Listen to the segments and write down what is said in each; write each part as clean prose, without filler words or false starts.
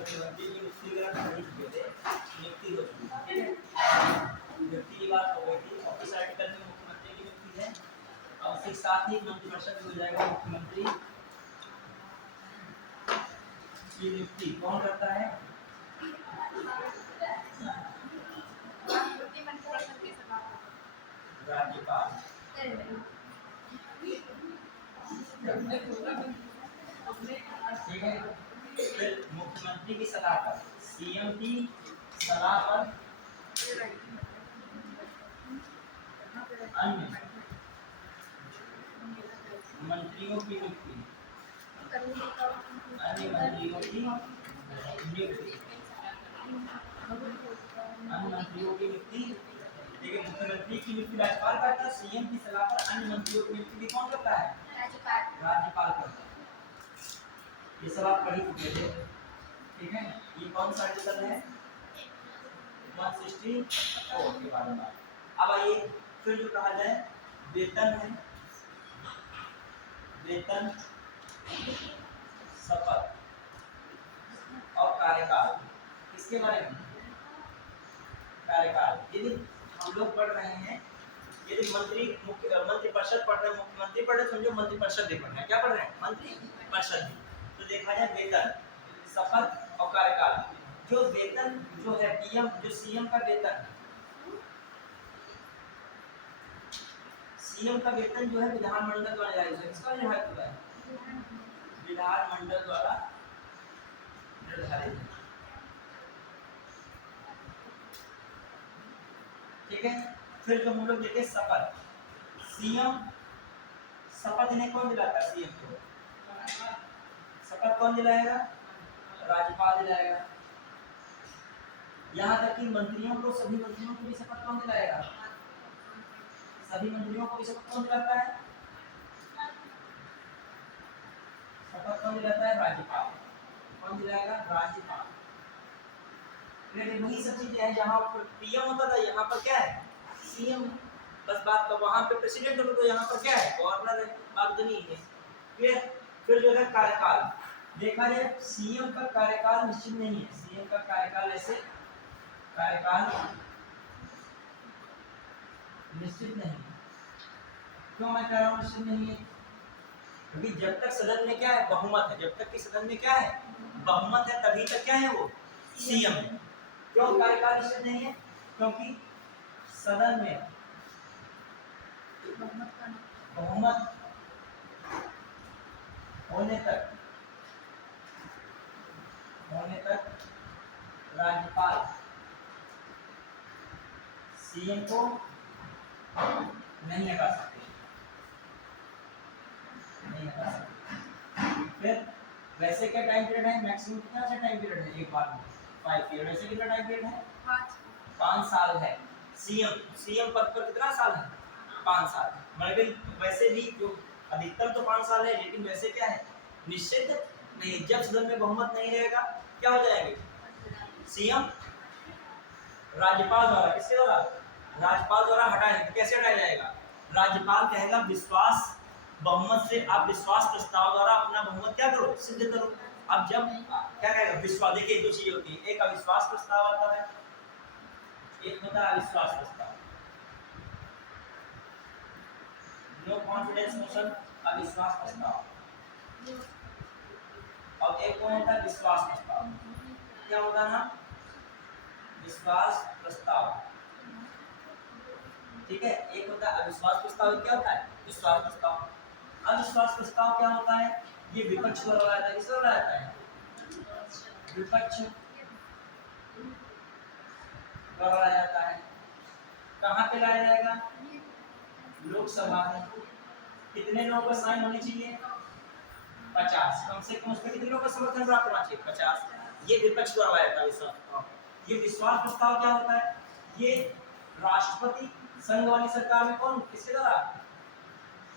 मुख्यमंत्री की नियुक्ति वगैरह कर ही चुके थे, नियुक्ति हो चुकी है, ठीक है। नियुक्ति की बात हो गई थी और इस आर्टिकल में मुख्यमंत्री की नियुक्ति है। अब उसके साथ ही मंत्रिपरिषद हो जाएगा। मुख्यमंत्री की नियुक्ति कौन करता है? राज्यपाल। ठीक है। फिर मुख्यमंत्री की सलाह पर, सीएम की सलाह पर अन्य मंत्रियों की नियुक्ति, अन्य मंत्रियों की नियुक्ति, अन्य मंत्रियों की नियुक्ति। देखिए, मुख्यमंत्री की नियुक्ति राज्यपाल करता है, सीएम की सलाह पर अन्य मंत्रियों की नियुक्ति कौन करता है? राज्यपाल करता है। ये सब आप पढ़ ही चुके थे, ठीक है। ये कौन सा आर्टिकल है? 164 के बारे में। अब आइए फिर जो कहा जाए वेतन है, वेतन, शपथ और कार्यकाल, इसके बारे में। कार्यकाल यदि हम लोग पढ़ रहे हैं, यदि मंत्रिपरिषद पढ़ रहे हैं, मुख्यमंत्री पढ़ रहे हैं, समझो मंत्रिपरिषद भी पढ़ रहे हैं। क्या पढ़ रहे हैं? मंत्रिपरिषद भी। तो देखा जाए वेतन, शपथ और कार्यकाल। जो वेतन जो है पीएम, जो सीएम का वेतन, सीएम का वेतन जो है विधानमंडल द्वारा जारी होता है। किसका निर्धारित होता है? विधानमंडल द्वारा निर्धारित है, ठीक है। फिर जो हम लोग देखे शपथ, सीएम शपथ इन्हें कौन दिलाता है? सीएम को शपथ कौन दिलाएगा? राज्यपाल दिलाएगा। यहाँ तक कि मंत्रियों को, सभी मंत्रियों को भी शपथ कौन दिलाएगा? सभी मंत्रियों को भी शपथ कौन दिलाता है? शपथ कौन दिलाता है? राज्यपाल। कौन दिलाएगा? राज्यपाल। वही सब चीजें हैं। जहाँ पर पीएम होता था, यहाँ पर क्या है? सीएम। बस बात तो वहाँ पे प्रेसिडेंट होता, तो यहाँ पर क्या है? गवर्नर है। बात तो नहीं है। फिर जो है कार्यकाल, देखा जाए सीएम का कार्यकाल निश्चित नहीं है। सीएम का कार्यकाल ऐसे कार्यकाल निश्चित नहीं है। क्यों मैं कह रहा हूँ निश्चित नहीं है? क्योंकि जब तक सदन में क्या है? बहुमत है। जब तक कि सदन में क्या है? बहुमत है, तभी तक क्या है? वो सीएम है। क्यों कार्यकाल निश्चित नहीं है? क्योंकि सदन में बहुमत होने तक राज्यपाल सीएम को नहीं हटा सकते, नहीं हटा सकते। फिर वैसे क्या टाइम पीरियड है? मैक्सिमम कितना सा टाइम पीरियड है एक बार में? 5 ईयर। वैसे कितना टाइम पीरियड है? 5 साल है। सीएम पद पर कितना साल है? 5 साल। मतलब वैसे भी जो अधिकतम तो 5 साल है, लेकिन वैसे क्या है? निश्चित नहीं। जब सदन में बहुमत नहीं रहेगा, क्या हो जाएंगे? सीएम राज्यपाल द्वारा, किसके द्वारा? राज्यपाल द्वारा हटाया जाएगा। कैसे हटाया जाएगा? राज्यपाल कहेगा विश्वास बहुमत से, आप विश्वास प्रस्ताव द्वारा अपना बहुमत क्या करो? सिद्ध करो। अब जब क्या कहेगा? विश्वास। देखिए दो चीजें होती है, एक अविश्वास प्रस्ताव आता है, एक होता है अविश्वास प्रस्ताव, नो कॉन्फिडेंस मोशन, अविश्वास प्रस्ताव। और एक कौन होता है? विश्वास प्रस्ताव। क्या होता है ना? विश्वास प्रस्ताव, ठीक है। एक होता है अविश्वास प्रस्ताव, क्या होता है? विश्वास प्रस्ताव। अविश्वास प्रस्ताव क्या होता है? ये विपक्ष द्वारा लाया जाता है। किसको लाया जाता है? विपक्ष द्वारा लाया जाता है। कहाँ पे लाया जाएगा? लोकसभा में। कितने लोगों का साइन होने चाहिए? 50। कम से कम उसमें कितने लोगों का समर्थन प्राप्त होना चाहिए? 50। ये विपक्ष द्वारा लाया जाता है विश्वास प्रस्ताव। ये विश्वास प्रस्ताव क्या होता है? ये राष्ट्रपति, संघ वाली सरकार में कौन, किसके द्वारा?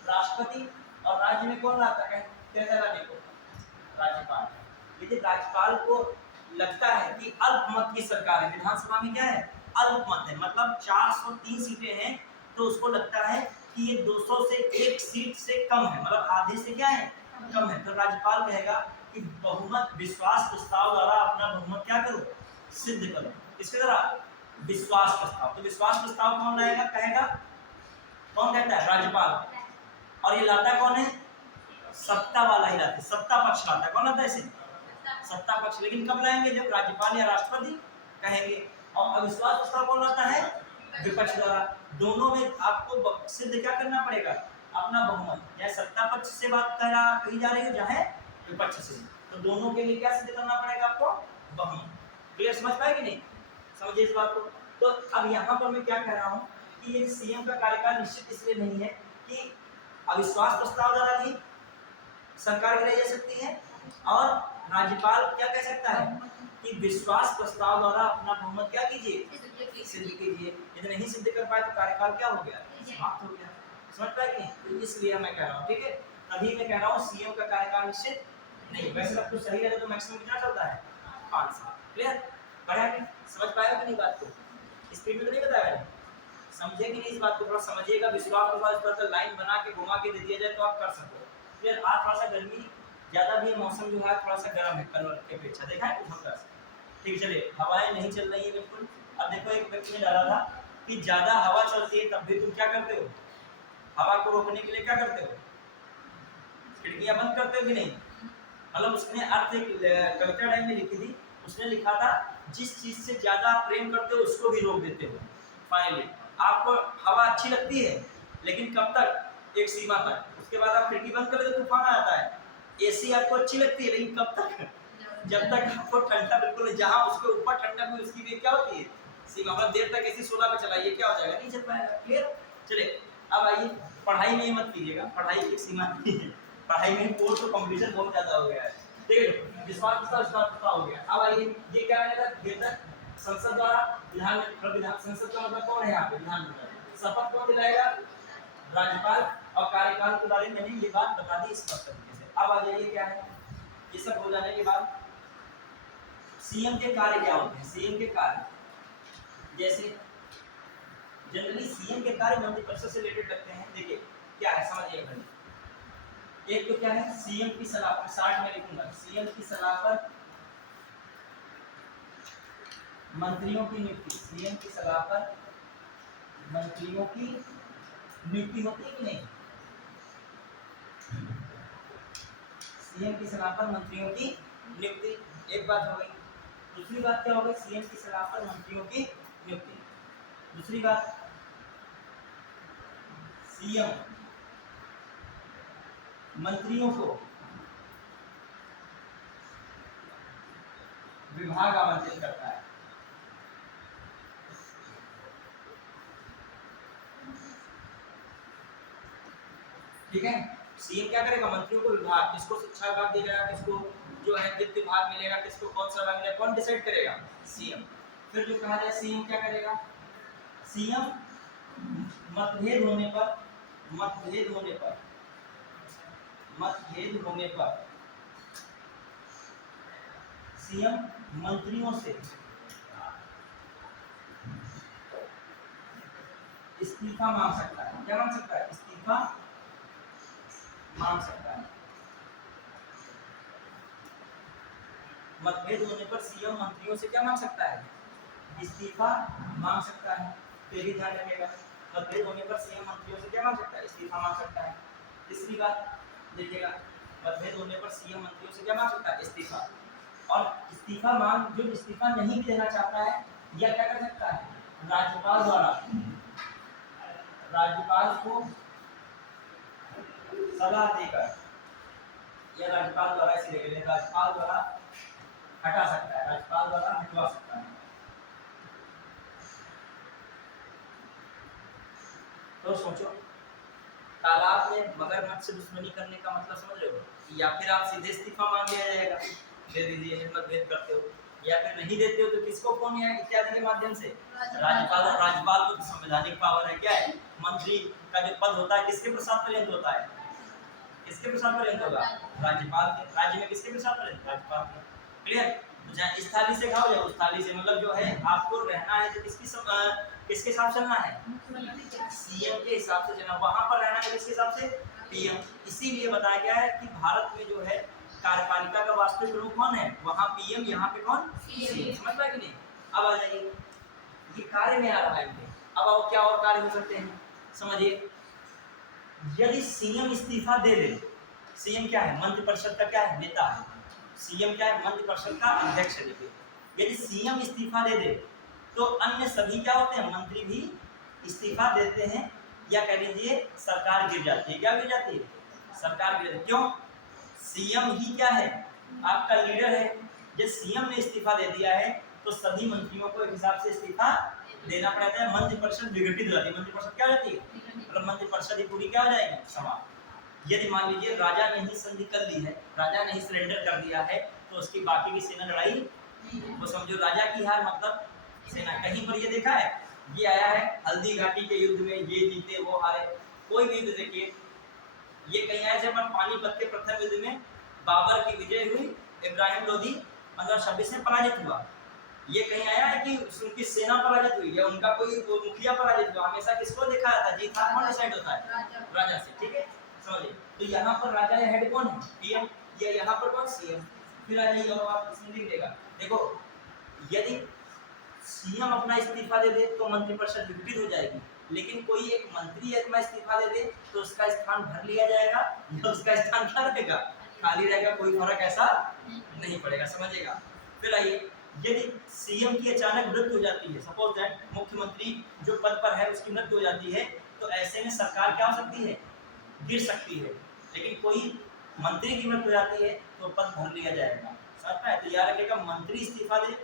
राष्ट्रपति। और राज्य में कौन लाता है? कहता लाने को राज्यपाल। यदि राज्यपाल को लगता है कि अल्पमत की सरकार है, विधानसभा में क्या है? अल्पमत है, मतलब 403 सीटें हैं, तो उसको लगता है कि ये 200 से 1 सीट से कम है, मतलब आधे से क्या है? कम है। तो राज्यपाल कहेगा कि बहुमत विश्वास प्रस्ताव द्वारा अपना बहुमत क्या करो, सिद्ध करो। किसके द्वारा? विश्वास प्रस्ताव। तो विश्वास प्रस्ताव कौन लाएगा, कहेगा? कौन कहता है? राज्यपाल। और ये लाता कौन है? सत्ता वाला ही लाता है, सत्ता पक्ष लाता है। कौन लाता है इसे? सत्ता पक्ष। लेकिन कब लाएंगे? जब राज्यपाल या राष्ट्रपति कहेंगे। और अविश्वास प्रस्ताव कौन लाता है? विपक्ष द्वारा। दोनों में आपको सिद्ध क्या करना पड़ेगा? अपना बहुमत। चाहे सत्ता पक्ष से बात कही जा रही हो, चाहे विपक्ष से, तो दोनों के लिए क्या सिद्ध करना पड़ेगा आपको? बहुमत। क्लियर? समझ पाए कि नहीं? समझिए इस बात को। तो अब यहाँ पर मैं क्या कह रहा हूँ कि ये सीएम का कार्यकाल निश्चित इसलिए नहीं है कि अविश्वास प्रस्ताव द्वारा भी सरकार गिराई जा सकती है, और राज्यपाल क्या कह सकता है कि विश्वास प्रस्ताव द्वारा अपना बहुमत क्या कीजिए, सिद्ध कीजिए। यदि नहीं सिद्ध कर पाए तो कार्यकाल क्या हो गया, समाप्त हो गया। समझ पाए कि? तो इसलिए मैं कह रहा हूँ, ठीक है। अभी मैं कह रहा हूँ सीएम का कार्यकाल निश्चित नहीं। वैसे सब कुछ सही रहता तो मैक्सिमम कितना चलता है, 5 साल। क्लियर? बढ़िया कि समझ पाएगा कि नहीं बात को? स्पीड में तो नहीं बताया, समझे कि नहीं इस बात को? थोड़ा समझिएगा। विश्वास के बाद इस पर लाइन बना के घुमा के दे दिया जाए तो आप कर सको। फिर आज थोड़ा सा गर्मी ज़्यादा भी है, मौसम जो है थोड़ा सा गर्म है कल के अपेक्षा, देखा है कुछ हल्का सा। ठीक, चलिए। हवाएं नहीं चल रही है बिल्कुल। अब देखो, एक व्यक्ति ने डाला था कि ज़्यादा हवा चलती है तब भी तुम क्या करते हो, हवा को रोकने के लिए क्या करते हो, खिड़कियाँ बंद करते हो कि नहीं? मतलब उसने अर्थ एक कविता टाइम में लिखी थी। उसने लिखा था, जिस चीज़ से ज़्यादा आप प्रेम करते हो उसको भी रोक देते हो। फाइनली आपको हवा अच्छी लगती है, लेकिन कब तक? एक सीमा तक। उसके बाद आप खिड़की बंद कर देते तो तूफान आता है। एसी आपको अच्छी लगती है, लेकिन कब तक? जब तक आपको ठंडा बिल्कुल, जहाँ उसके ऊपर ठंडा भी उसकी भी क्या होती है, सीमा। मतलब देर तक एसी 16 पे चलाइए, क्या हो जाएगा, नहीं चल पाएगा। क्लियर? चलिए अब आइए, पढ़ाई में मत कीजिएगा, पढ़ाई की सीमा नहीं है। पढ़ाई में कोर्स तो कंपटीशन बहुत ज़्यादा हो गया है, ठीक है। विश्वास प्रस्ताव हो गया। अब आइए, ये क्या है, वेतन संसद द्वारा विधान संसद का मतलब कौन है यहाँ पे? विधानमंडल। शपथ कौन दिलाएगा? राज्यपाल। और कार्यकाल के बारे में मैंने ये बात बता दी स्पष्ट तरीके से। अब आ जाइए, क्या है, ये सब हो जाने के बाद सीएम के कार्य क्या होते हैं? सीएम के कार्य जैसे जनरली सीएम के कार्य मंत्रिपरिषद से रिलेटेड लगते हैं। देखिए क्या है, समझिए भाई। एक तो क्या है, सीएम की सलाह पर, 60 में लिखूंगा, सीएम की सलाह पर मंत्रियों की नियुक्ति। सीएम की सलाह पर मंत्रियों की नियुक्ति होती है कि नहीं? सीएम की सलाह पर मंत्रियों की नियुक्ति, एक बात हो गई। दूसरी बात क्या हो गई? सीएम की सलाह पर मंत्रियों की नियुक्ति। दूसरी बात, सीएम मंत्रियों को विभाग आवंटित करता है। ठीक है, सीएम क्या करेगा? मंत्रियों को विभाग, किसको शिक्षा विभाग दिया जाएगा, किसको जो है वित्त विभाग मिलेगा, किसको कौन सा विभाग मिलेगा, कौन डिसाइड करेगा? सीएम। फिर जो कहा जाए, सीएम क्या करेगा? सीएम मतभेद होने पर सीएम मंत्रियों से इस्तीफा मांग सकता है। क्या मांग सकता है? इस्तीफा मांग सकता है। मतभेद होने पर सीएम मंत्रियों से क्या मांग सकता है? इस्तीफा मांग सकता है। तो ये ध्यान रखिएगा, मतभेद होने पर सीएम मंत्रियों से क्या मांग सकता है? इस्तीफा मांग सकता है। तीसरी बात देखिएगा, मतभेद होने पर सीएम मंत्रियों से क्या मांग सकता है? इस्तीफा। और इस्तीफा मांग, जो इस्तीफा नहीं भी देना चाहता है, या क्या कर सकता है? राज्यपाल द्वारा, राज्यपाल को सलाह देकर, या राज्यपाल द्वारा, इसलिए राज्यपाल द्वारा हटा सकता है, राज्यपाल द्वारा हटवा सकता है। तो सोचो, तालाब में मगरमच्छ से दुश्मनी करने का मतलब समझ रहे हो? या फिर आप सीधे इस्तीफा मांग लिया जाएगा, दे दीजिए, मतभेद करते हो, या फिर नहीं देते हो तो किसको फोन या इत्यादि के माध्यम से? राज्यपाल को संवैधानिक पावर है, क्या है? मंत्री का जो पद होता है किसके प्रसाद पर्यंत होता है? किसके प्रसाद पर्यंत होगा? राज्यपाल के। राज्य में किसके प्रसाद पर्यंत? राज्यपाल के। क्लियर? चाहे इस थाली से खाओ या उस थाली से, मतलब जो है आपको रहना है तो किसके हिसाब से चलना है? सीएम के हिसाब से चलना। वहां पर रहना है किसके हिसाब से? पीएम। इसीलिए बताया गया है कि भारत में जो है कार्यपालिका का वास्तविक प्रमुख कौन है, वहां पीएम, यहाँ पे कौन, सीएम। समझ पाए कि नहीं? अब आ जाइए, ये कार्य में आ रहा है इनके। अब क्या और कार्य हो सकते हैं, समझिए। यदि सीएम इस्तीफा दे दे, सीएम क्या है, मंत्रिपरिषद का क्या है, नेता है। सीएम क्या है, मंत्रिपरिषद का अध्यक्ष है। यदि सीएम इस्तीफा दे दे तो अन्य सभी क्या होते हैं, मंत्री भी इस्तीफा देते हैं, या कह लीजिए सरकार गिर जाती है। क्या गिर जाती है, सरकार गिर जाती है। क्यों, सीएम ही क्या है, आपका लीडर है। जब सीएम ने इस्तीफा दे दिया है तो सभी मंत्रियों को एक हिसाब से इस्तीफा देना पड़ता है। मंत्रिपरिषद विघटित हो जाती है। मंत्रिपरिषद क्या हो जाती है, मतलब मंत्रिपरिषद ही पूरी क्या हो जाएगी, समाप्त। यदि मान लीजिए राजा ने ही संधि कर ली है, राजा ने ही सरेंडर कर दिया है, तो उसकी बाकी की सेना लड़ाई, वो समझो राजा की हार, मतलब सेना। कहीं पर ये देखा है, ये आया है हल्दी घाटी के युद्ध में ये जीते वो हारे, कोई भी युद्ध देखिए, ये कहीं आया जब पानीपत के प्रथम युद्ध में बाबर की विजय हुई, इब्राहिम लोधी 1526 में पराजित हुआ। ये कहीं आया है कि उनकी सेना पराजित हुई या उनका कोई मुखिया पराजित हुआ। हमेशा किसको देखा जाता है, जीत हार कौन डिसाइड होता है, राजा से। ठीक है, समझिए। तो यहाँ पर राजा या हेड कौन है, पीएम, या यहाँ पर कौन, सीएम। फिर आ जाइए और आप इसमें लिख देगा, देखो यदि सीएम अपना इस्तीफा दे दे तो मंत्रिपरिषद विघटित हो जाएगी, लेकिन कोई एक मंत्री अपना इस्तीफा दे दे तो उसका स्थान भर लिया जाएगा, या उसका स्थान क्या रहेगा, खाली रहेगा, कोई फर्क ऐसा नहीं पड़ेगा। समझिएगा। फिर आइए, यदि सीएम की अचानक मृत्यु हो जाती है, सपोज दैट मुख्यमंत्री जो पद पर है उसकी मृत्यु हो जाती है, तो ऐसे में सरकार क्या हो सकती है, गिर सकती है। लेकिन कोई मंत्री की मृत्यु हो जाती है तो पद भर लिया जाएगा। समझ पाए? तो याद रखिएगा, मंत्री इस्तीफा दे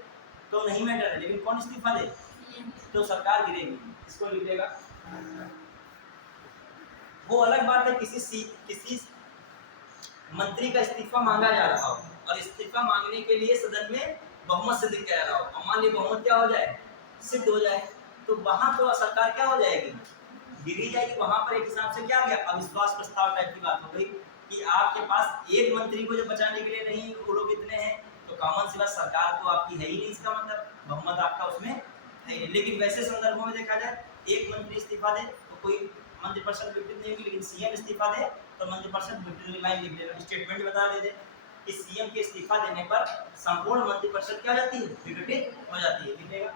तो नहीं मैटर है, लेकिन कौन इस्तीफा दे तो सरकार गिरेगी। इसको लिख देगा। वो अलग बात है किसी मंत्री का इस्तीफा मांगा जा रहा हो और इस्तीफा मांगने के लिए सदन में बहुमत सिद्ध किया जा रहा हो, और मान लीजिए बहुमत क्या हो जाए, सिद्ध हो जाए, तो वहां तो सरकार क्या हो जाएगी, गिरी जाएगी। वहां पर एक हिसाब से क्या गया, अविश्वास प्रस्ताव टाइप की बात हो गई कि आपके पास एक मंत्री को जब बचाने के लिए नहीं, वो लोग इतने हैं, तो कॉमन सी बात, सरकार तो आपकी है ही नहीं, इसका मतलब बहुमत आपका उसमें है ही। लेकिन वैसे संदर्भों में देखा जाए, एक मंत्री इस्तीफा दे तो कोई मंत्रिपरिषद विघटित नहीं होगी, लेकिन सीएम इस्तीफा दे तो मंत्रिपरिषद विघटित, लाइन लिख देगा, स्टेटमेंट बता दे कि सीएम के इस्तीफा देने पर संपूर्ण मंत्रिपरिषद क्या हो जाती है, विघटित हो जाती है। लिखेगा,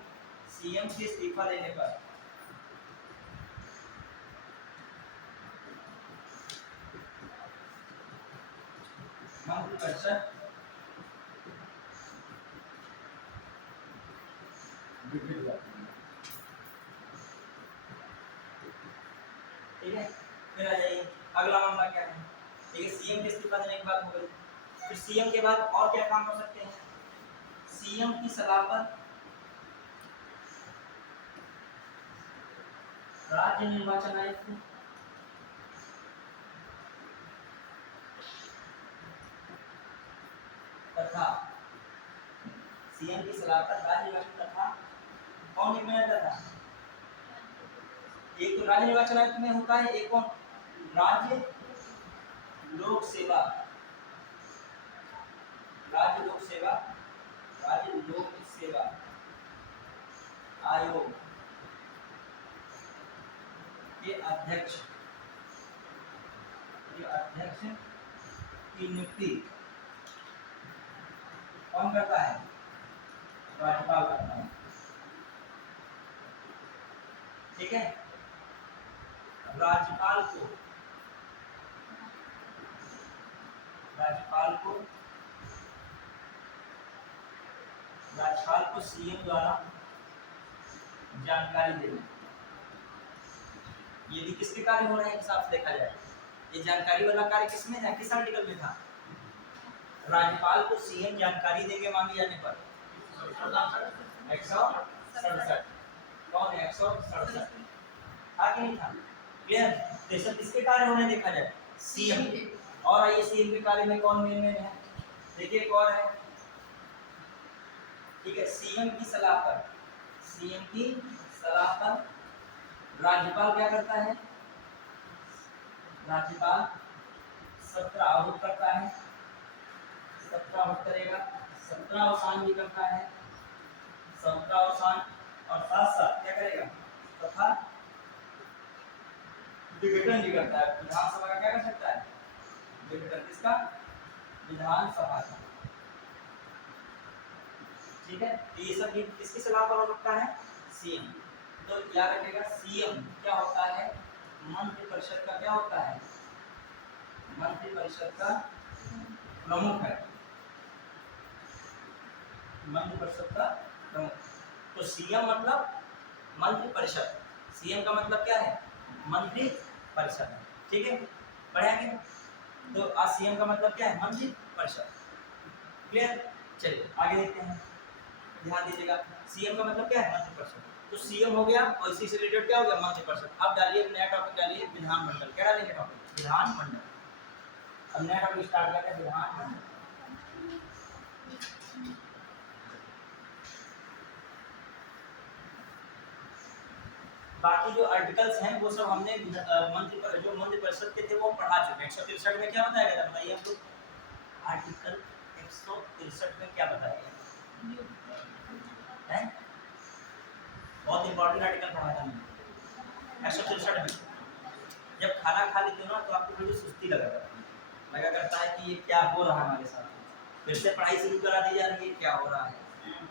सीएम के इस्तीफा देने पर मंत्रिपरिषद विघटित हो जाती है। ठीक है, फिर आ जाइए अगला मामला क्या है। ठीक है, सीएम के इस्तीफा देने की बात हो गई। फिर सीएम के बाद और क्या काम हो सकते हैं, सीएम की सलाह पर राज्य निर्वाचन आयुक्त तथा सीएम की सलाह पर राज्य निर्वाचन तथा कौन एक मिनट था, एक तो राज्य निर्वाचन आयुक्त में होता है, एक कौन, राज्य लोक सेवा, राज्य लोक सेवा, राज्य लोक सेवा आयोग के अध्यक्ष, ये अध्यक्ष की नियुक्ति कौन करता है, राज्यपाल करता है। ठीक है, राज्यपाल को सीएम द्वारा जानकारी देना। ये भी किसके कार्य हो रहे हैं हिसाब से देखा जाए, ये जानकारी वाला कार्य किसमें है, किस आर्टिकल में था, राज्यपाल को सीएम जानकारी देंगे मांगे जाने पर 167, कौन है 167, था कि नहीं था, क्लियर। तो सब किसके कार्य हो रहे हैं देखा जाए, सीएम। और आइए सीएम के कार्य में कौन मेन है, देखिए कौन है। ठीक है, सीएम की सलाह पर राज्यपाल क्या करता है, राज्यपाल सत्र आहूत करता है, सत्र आहूत करेगा, सत्र अवसान भी करता है, सत्र अवसान, और साथ साथ क्या करेगा, तथा विघटन भी करता है। विधानसभा का क्या कर सकता है, विघटन, किसका, विधानसभा का। ठीक है, ये सब किसकी सलाह पर हो सकता है? सीएम। तो याद रखिएगा सीएम क्या होता है? मंत्रिपरिषद का क्या होता है? मंत्रिपरिषद का प्रमुख है, मंत्रिपरिषद का प्रमुख। तो सीएम मतलब मंत्रिपरिषद, सीएम का मतलब क्या है? मंत्रिपरिषद। ठीक है, पढ़ेंगे। तो आज सीएम का मतलब क्या है? मंत्रिपरिषद। क्लियर? चलिए आगे देखते हैं, ध्यान दीजिएगा। सीएम का मतलब क्या है? मंत्रिपरिषद। तो सीएम हो गया और इसी से रिलेटेड क्या हो गया? मंत्रिपरिषद। अब डालिए नया टॉपिक, डालिए विधानमंडल। क्या डालेंगे टॉपिक? विधानमंडल। अब नया टॉपिक स्टार्ट करते हैं, विधानमंडल। बाकी जो आर्टिकल्स हैं वो सब हमने मंत्रिपरिषद के थे वो पढ़ा चुके हैं। 163 में क्या बताया गया था बताइए आपको? आर्टिकल 163 में क्या बताया गया है? बहुत इंपॉर्टेंट आर्टिकल पढ़ाया था मैंने 163 में। जब खाना खा लेते हो ना तो आपको थोड़ी सुस्ती लगा करता है कि ये क्या हो रहा है हमारे साथ, फिर से पढ़ाई शुरू करा दी जा रही है, क्या हो रहा है।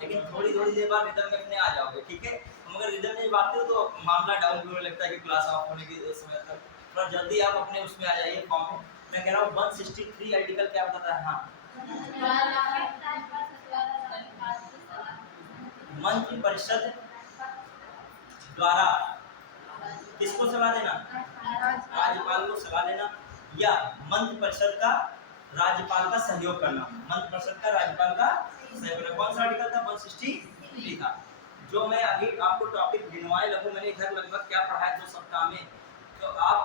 लेकिन थोड़ी देर बाद रिदम में अपने आ जाओगे। ठीक है, मगर रिदम में जब आते हो तो मामला डाउन भी होने लगता है कि क्लास ऑफ होने के समय तक थोड़ा जल्दी आप अपने उसमें आ जाइए फॉर्म में। मैं कह रहा हूँ 163 आर्टिकल क्या बताता है? हाँ, मंत्रिपरिषद द्वारा किसको सलाह देना? राज्यपाल को सलाह देना, या मंत्रिपरिषद का राज्यपाल का सहयोग करना। मंत्रिपरिषद का राज्यपाल का सहयोग करना। कौन सा आर्टिकल था? 163 था। जो मैं अभी आपको टॉपिक गिनवाए लगूं, मैंने इधर लगभग क्या पढ़ाया 2 सप्ताह में, तो आप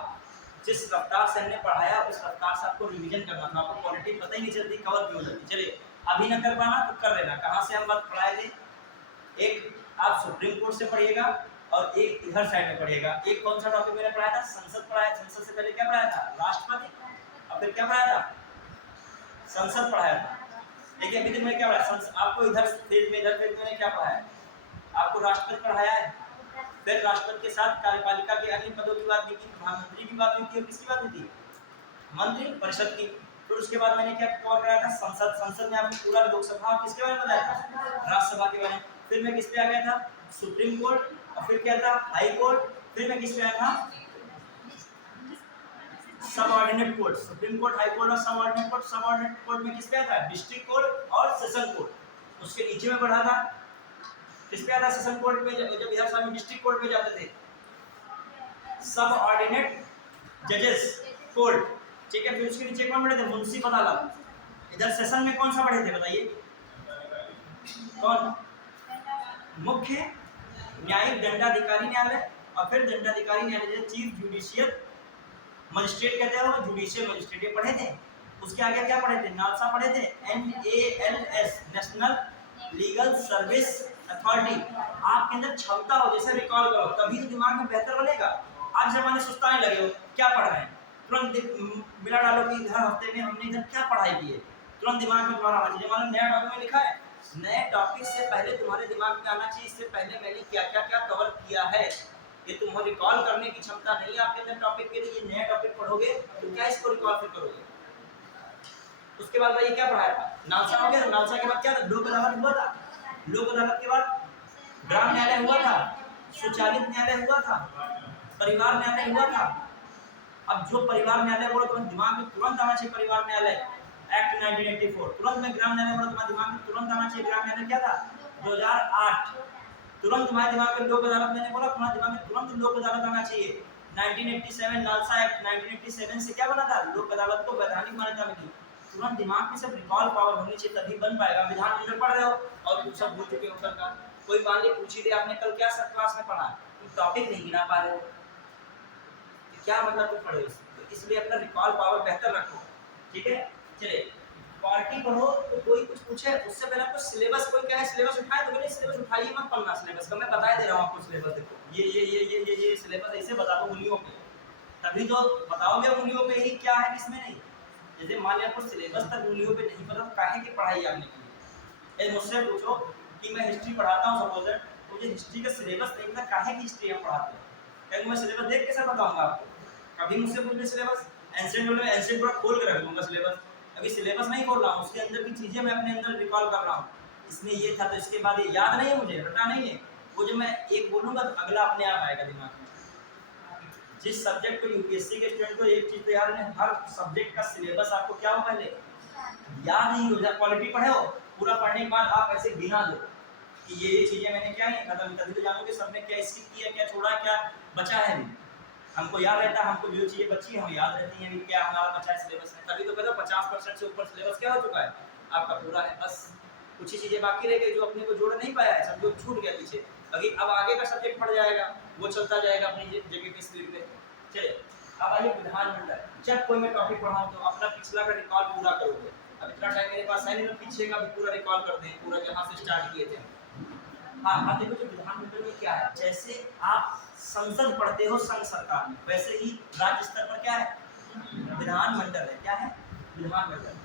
जिस रफ्तार से हमने पढ़ाया उस रफ्तार से आपको रिवीजन करना था। आपको क्वालिटी पता ही नहीं चलती, कवर क्यों हो जाती। चलिए अभी न कर पाना तो कर लेना। कहाँ से हम बात पढ़ाए थे? एक आप सुप्रीम कोर्ट से पढ़िएगा और एक इधर साइड में पढ़िएगा। एक कौन सा टॉपिक मैंने पढ़ाया था? संसद पढ़ाया। संसद से पहले क्या पढ़ाया था? राष्ट्रपति। और फिर क्या पढ़ाया था? संसद पढ़ाया था। देखिए अभी तक मैंने क्या पढ़ाया? आपको इधर पेज में, इधर पेज में मैंने क्या पढ़ाया? आपको राष्ट्रपति पढ़ाया है, फिर राष्ट्रपति के साथ कार्यपालिका के अन्य पदों की बात की थी, प्रधानमंत्री की बात हुई थी और किसकी बात हुई थी? मंत्रिपरिषद की। फिर उसके बाद मैंने क्या कवर कराया था? संसद। संसद में आपने पूरा लोकसभा और किसके बारे में बताया था? राज्यसभा के बारे में। फिर मैं किस पे आ गया था? Supreme court. और फिर क्या था? High court. फिर मैं किस पे आया था? Subordinate court. Supreme court, high court और सबऑर्डिनेट कोर्ट। सबऑर्डिनेट कोर्ट में किस पे आता है? डिस्ट्रिक्ट कोर्ट और सेशन कोर्ट। उसके नीचे में बढ़ा था किस पे आता? सेशन कोर्ट में। जब इधर से हम डिस्ट्रिक्ट कोर्ट में जाते थे, सबऑर्डिनेट जजेस कोर्ट। ठीक है, फिर उसके नीचे कौन पढ़े थे? मुंशी अदालत। इधर सेशन में कौन सा पढ़े थे बताइए? कौन? मुख्य न्यायिक दंडाधिकारी न्यायालय। और फिर दंडाधिकारी न्यायालय चीफ जुडिशियल मजिस्ट्रेट कहते हैं वो, जुडिशियल मजिस्ट्रेट, ये पढ़े थे। उसके आगे क्या पढ़े थे? नालसा पढ़े थे, NALS, national legal service authority. आपके अंदर क्षमता हो, जैसे रिकॉल करो तभी तो दिमाग में बेहतर बनेगा। आज जमाने सुस्ताने लगे हो, क्या पढ़ रहे हैं तुरंत मिला डालो कि हर हफ्ते में हमने इधर क्या पढ़ाई की है, तुरंत दिमाग में तुम्हारा आना चाहिए। मैंने नया टॉपिक में लिखा है, नए टॉपिक से पहले तुम्हारे दिमाग में आना चाहिए इससे पहले मैंने क्या क्या क्या कवर किया है। ये तुम्हें रिकॉल करने की क्षमता नहीं है आपके अंदर टॉपिक के लिए। ये नया टॉपिक पढ़ोगे तो क्या इसको रिकॉल फिर करोगे? उसके बाद भाई क्या पढ़ाया था? नालसा हो गया। नालसा के बाद क्या था? लोक अदालत हुआ था। लोक अदालत के बाद ग्राम न्यायालय हुआ था, स्वचालित न्यायालय हुआ था, परिवार न्यायालय हुआ था। अब जो परिवार न्यायालय बोलो तुम्हारे दिमाग में तुरंत आना चाहिए परिवार न्यायालय एक्ट 1984। तुरंत में ग्राम न्यायालय बोलो तुम्हारे दिमाग में तुरंत आना चाहिए ग्राम न्यायालय क्या था? 2008। तुरंत तुम्हारे दिमाग में लोक अदालत मैंने बोला तुम्हारे दिमाग में तुरंत लोक अदालत आना चाहिए। 1987 नालसा एक्ट 1987 से क्या बना था? लोक अदालत को वैधानिक मान्यता मिली। तुरंत दिमाग में सब रिकॉल पावर होनी चाहिए तभी बन पाएगा। विधानमंडल पढ़ रहे हो और तुम सब भूल चुके हो कल का। कोई मान ली पूछ ही दे आपने कल क्या सब क्लास में पढ़ा, तुम टॉपिक नहीं गिना पा रहे हो, क्या मतलब तुम पढ़े उसमें? तो इसलिए अपना रिकॉल पावर बेहतर रखो। ठीक है, चलिए पार्टी पढ़ो तो कोई कुछ पूछे उससे पहले आपको सिलेबस, कोई कहे सिलेबस उठाए तो बोले सिलेबस उठाइए मत पढ़ना सिलेबस का। मैं बता दे रहा हूँ आपको सिलेबस, देखो ये सिलेबस ऐसे बता दो उंगलियों पे, तभी तो बताओगे उंगलियों पे ही क्या है किसमें नहीं। जैसे मान लिया आपको सिलेबस तक उंगलियों पे नहीं पता तो काहे की पढ़ाई आपने की? मुझसे पूछो कि मैं हिस्ट्री पढ़ाता हूँ सपोज, मुझे हिस्ट्री का सिलेबस नहीं पता, काहे की हिस्ट्री हम पढ़ाते हैं? क्योंकि मैं सिलेबस देख के सब बताऊंगा आपको। कभी मुझसे पूछ ले सिलेबस, एंशिएंट में एंशिएंट पूरा खोल के रख दूंगा सिलेबस, अभी सिलेबस नहीं खोल रहा हूँ, उसके अंदर की चीजें मैं अपने अंदर रिकॉल कर रहा हूँ। इसमें ये था तो इसके बाद ये याद नहीं है, मुझे रटा नहीं है। वो जो मैं एक बोलूंगा तो अगला अपने आप आएगा दिमाग में। जिस सब्जेक्ट को यूपीएससी के स्टूडेंट को एक चीज तो याद है, हर सब्जेक्ट का सिलेबस आपको क्या हो पहले याद नहीं हो जाए। क्वालिटी पढ़े हो, पूरा पढ़ने के बाद आप ऐसे गिना दो कि ये चीजें मैंने क्या है खत्म, तभी तो जानोगे सब में क्या स्किप किया, क्या छोड़ा, क्या बचा है। भी हमको याद रहता है, हमको जो चीजें बची है हम याद रहती हैं, क्या हमारा बचा है सिलेबस में। तभी तो कहता 50% से ऊपर सिलेबस क्या हो चुका है आपका पूरा है। बस कुछ ही चीजें बाकी रह गई जो अपने को जोड़ नहीं पाया है, सब जो छूट गया पीछे। अभी अब आगे का सब्जेक्ट पढ़ जाएगा, वो चलता जाएगा अपनी जगह की स्पीड पे। चलिए अब आइए विधानमंडल। जब कोई मैं टॉपिक पढ़ाऊं तो अपना पिछला का रिकॉल पूरा करोगे। अब इतना टाइम मेरे पास है नहीं, पीछे का भी पूरा रिकॉल कर दें, पूरा जहां से स्टार्ट किए थे। हाँ हाँ, देखो जो विधानमंडल में क्या है, जैसे आप संसद पढ़ते हो संघ सरकार में, वैसे ही राज्य स्तर पर क्या है विधानमंडल है। क्या है विधानमंडल।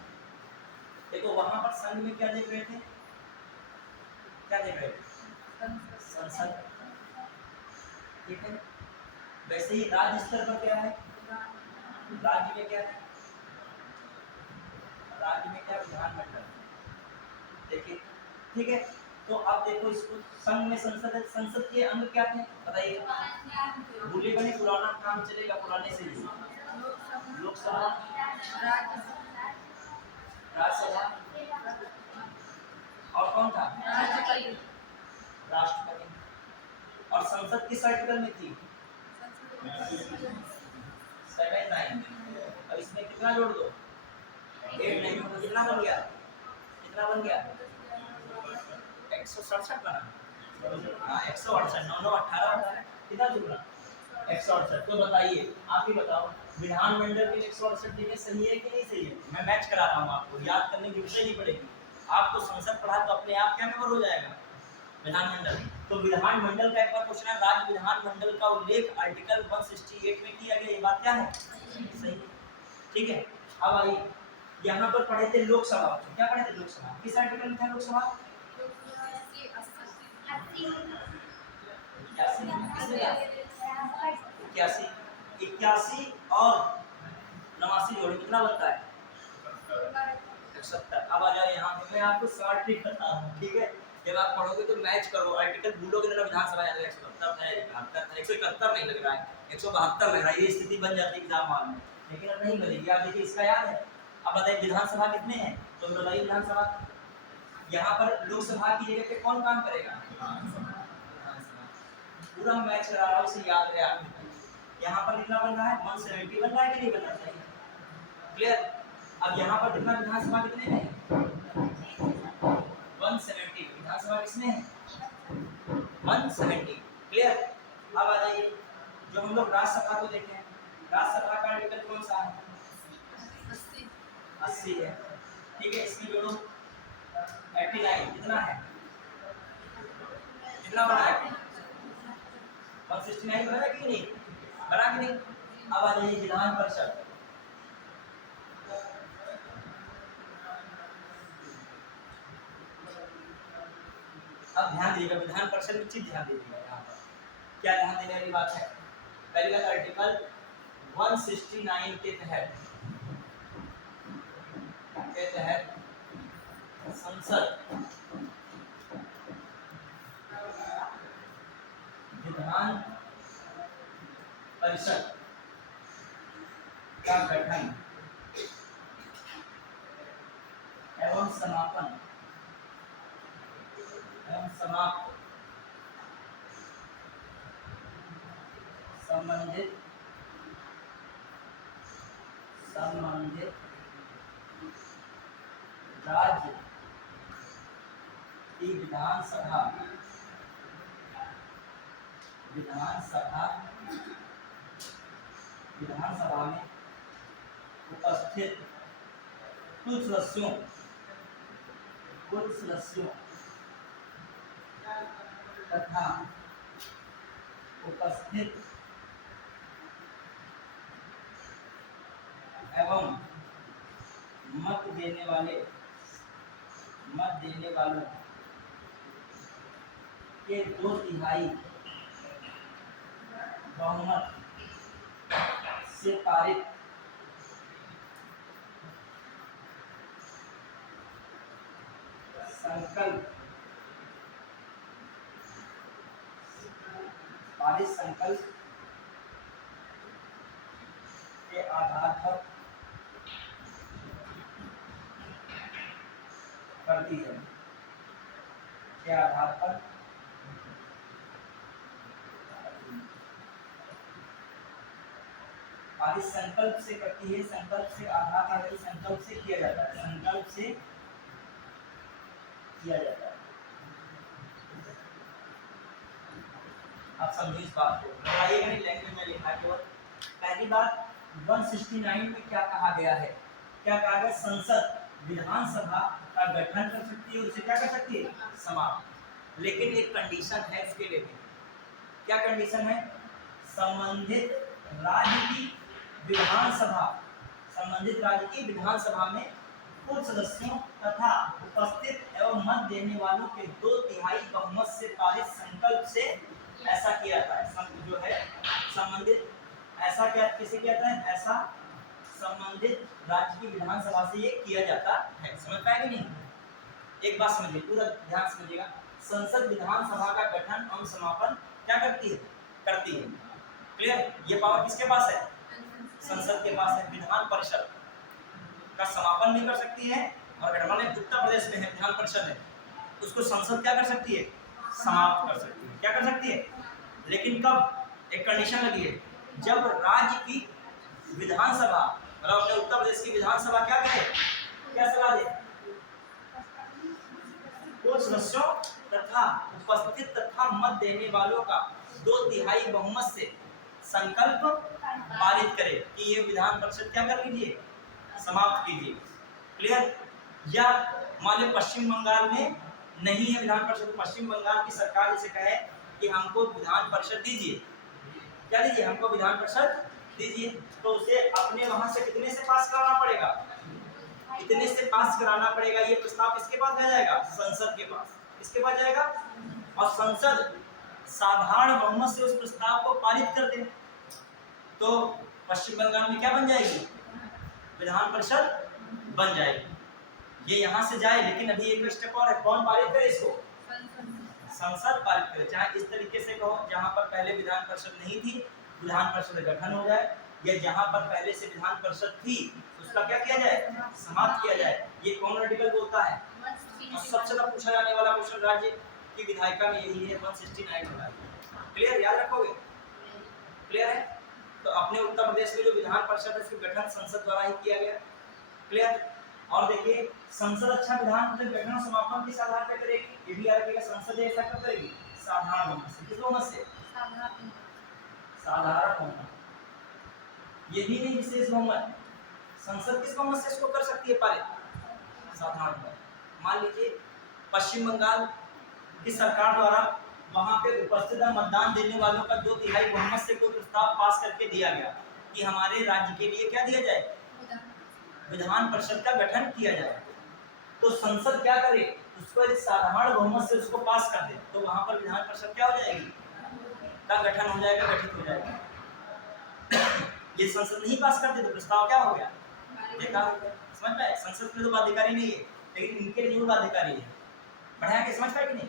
देखो वहां पर संघ में क्या देख रहे थे, क्या देख रहे थे संसद, ठीक है। वैसे ही राज्य स्तर पर क्या है, राज्य में क्या है, राज्य में क्या विधानमंडल, देखिए ठीक है। तो अब देखो इसको संघ में संसद है, संसद के अंग क्या थे बताइए, भूले बने पुराना काम चलेगा पुराने से ही। लोकसभा, राज्यसभा और कौन था राष्ट्रपति। और संसद किस आर्टिकल में थी 7, 9। अब इसमें कितना जोड़ दो 8 नहीं तो कितना बन गया, कितना बन गया 167 बना। हाँ 168, 9 9 18 कितना जुड़ा 168। तो बताइए आप ही बताओ विधानमंडल के 168 जगह सही है कि नहीं सही है। मैं मैच करा रहा हूँ आपको, याद करने की जरूरत नहीं पड़ेगी। आपको संसद पढ़ा तो अपने आप क्या कवर हो जाएगा विधानमंडल। तो विधानमंडल का एक बार क्वेश्चन है, राज्य विधानमंडल का उल्लेख आर्टिकल 168 में किया गया। ये बात क्या है सही, ठीक है। अब आइए यहाँ पर पढ़े थे लोकसभा, क्या पढ़े थे लोकसभा, किस आर्टिकल में था लोकसभा 81 और 89 जोड़े कितना बनता है 71। अब आ जाए यहाँ पे मैं आपको शॉर्ट ट्रिक बता रहा हूँ, ठीक है। जब आप पढ़ोगे तो मैच करो, आर्टिकल भूलोगे ना विधानसभा याद 171 नहीं लग रहा है 172 लग रहा है, ये स्थिति बन जाती है एग्जाम हॉल में, लेकिन अब नहीं बनेगी। आप देखिए इसका याद है। अब बताइए विधानसभा कितने हैं, तो बताइए विधानसभा यहाँ पर लोकसभा की जगह पे कौन काम करेगा, पूरा मैच करा रहा हूँ इसे याद रहे आप। यहाँ पर कितना बन रहा है 170 बन रहा है कि नहीं बनना चाहिए, क्लियर। अब यहाँ पर कितना विधानसभा कितने में 170, विधानसभा किसमें है 170, क्लियर। अब आ जाइए जो हम लोग राज्यसभा को देखें, राज्यसभा का आर्टिकल कौन सा है 80 है, ठीक है। इसकी जोड़ो 89 कितना है, कितना बना है 169 बना कि नहीं, बना कि नहीं। अब आ जाइए विधान परिषद, अब ध्यान दीजिएगा विधान परिषद में चीज ध्यान दीजिएगा। यहाँ पर क्या ध्यान देने वाली बात है, पहली बात आर्टिकल 169 के तहत संसद विधान परिषद का गठन एवं समापन एवं समाप्त संबंधित राज्य की विधानसभा में उपस्थित कुल सदस्यों तथा उपस्थित एवं मत देने वालों के 2/3 बहुमत से पारित संकल्प, पारित संकल्प के आधार पर करती है, के आधार पर पारित संकल्प से करती है, संकल्प से आधार पर, संकल्प से किया जाता है, संकल्प से किया जाता है। आप समझिए इस बात को, बताइएगा नहीं, लैंग्वेज में लिखा है केवल। पहली बात 169 में क्या कहा गया है, क्या कहा गया, संसद विधानसभा का गठन कर सकती है, उसे क्या कर सकती है, समाप्त। लेकिन एक कंडीशन है उसके लिए भी। क्या कंडीशन है, संबंधित राज्य की विधानसभा, संबंधित राज्य की विधानसभा में कुल सदस्यों तथा उपस्थित एवं मत देने वालों के 2/3 बहुमत से पारित संकल्प से ऐसा किया जाता है, जो है संबंधित, ऐसा क्या किसे किया जाता है, ऐसा संबंधित राज्य की विधानसभा से ये किया जाता है। समझ पाएंगे नहीं? एक बात समझिए, पूरा ध्यान समझिएगा। संसद विधानसभा का गठन एवं समापन क्या करती है, करती है। क्लियर? ये पावर किसके पास है, संसद के पास है। विधान परिषद का समापन भी कर सकती है, और गठबंधन में उत्तर प्रदेश में है विधान परिषद है, उसको संसद क्या कर सकती है, समाप्त कर सकती है। क्या कर सकती है? लेकिन कब? एक कंडीशन लगी है, जब राज्य की विधानसभा, मतलब अपने उत्तर प्रदेश की विधानसभा क्या करे, क्या सलाह दे, कुल सदस्यों तथा उपस्थित तथा मत देने वालों का 2/3 बहुमत से संकल्प पारित करे कि ये विधान परिषद क्या कर लीजिए, समाप्त कीजिए। क्लियर? या मान लो पश्चिम बंगाल में नहीं है विधान परिषद, पश्चिम बंगाल की सरकार जैसे कहे कि हमको विधान परिषद दीजिए, क्या दीजिए, हमको विधान परिषद दीजिए, तो उसे अपने वहां से कितने से पास कराना पड़ेगा, इतने से पास कराना पड़ेगा। ये प्रस्ताव किसके पास जाएगा, संसद के पास। किसके पास जाएगा? और संसद साधारण बहुमत से उस प्रस्ताव को पारित कर दे, तो पश्चिम बंगाल में क्या बन जाएगी, विधान परिषद बन जाएगी। ये यहाँ से जाए, लेकिन अभी एक स्टेप और है, कौन पारित करे इसको, संसद पारित करे। चाहे इस तरीके से कहो, जहाँ पर पहले विधान परिषद नहीं थी विधान परिषद गठन हो जाए, या जहाँ पर पहले से विधान परिषद थी उसका क्या किया जाए, समाप्त किया जाए। ये कौन आर्टिकल बोलता है? और सबसे ज्यादा पूछा जाने वाला क्वेश्चन राज्य की विधायिका में यही है, 169 वाला। क्लियर? याद रखोगे? क्लियर है? तो अपने उत्तर प्रदेश में जो विधान परिषद है इसका गठन संसद द्वारा ही किया गया। क्लियर? और देखिए, संसद अच्छा विधान परिषद गठन समापन किस आधार पर करेगी, ये भी याद रखिएगा। संसद ऐसा कब करेगी, साधारण बहुमत से। किस बहुमत से? साधारण बहुमत, ये भी नहीं विशेष बहुमत। संसद किस बहुमत से इसको कर सकती है पारित, साधारण बहुमत। मान लीजिए पश्चिम बंगाल की सरकार द्वारा वहां पे उपस्थित मतदान देने वालों का 2/3 बहुमत से कोई प्रस्ताव पास करके दिया गया कि हमारे राज्य के लिए क्या दिया जाए, विधान परिषद का गठन किया जाए। तो संसद क्या करे, उसको साधारण बहुमत से उसको पास कर दे, तो वहां पर विधान परिषद क्या हो जाएगी, का गठन हो जाएगा, गठित हो जाएगा। ये संसद नहीं पास करते तो प्रस्ताव क्या हो गया, देखा। समझ पाए? संसद में तो बाध्यकारी नहीं है, लेकिन इनके लिए जरूर बाध्यकारी है। पढ़ा के समझ पाए कि नहीं?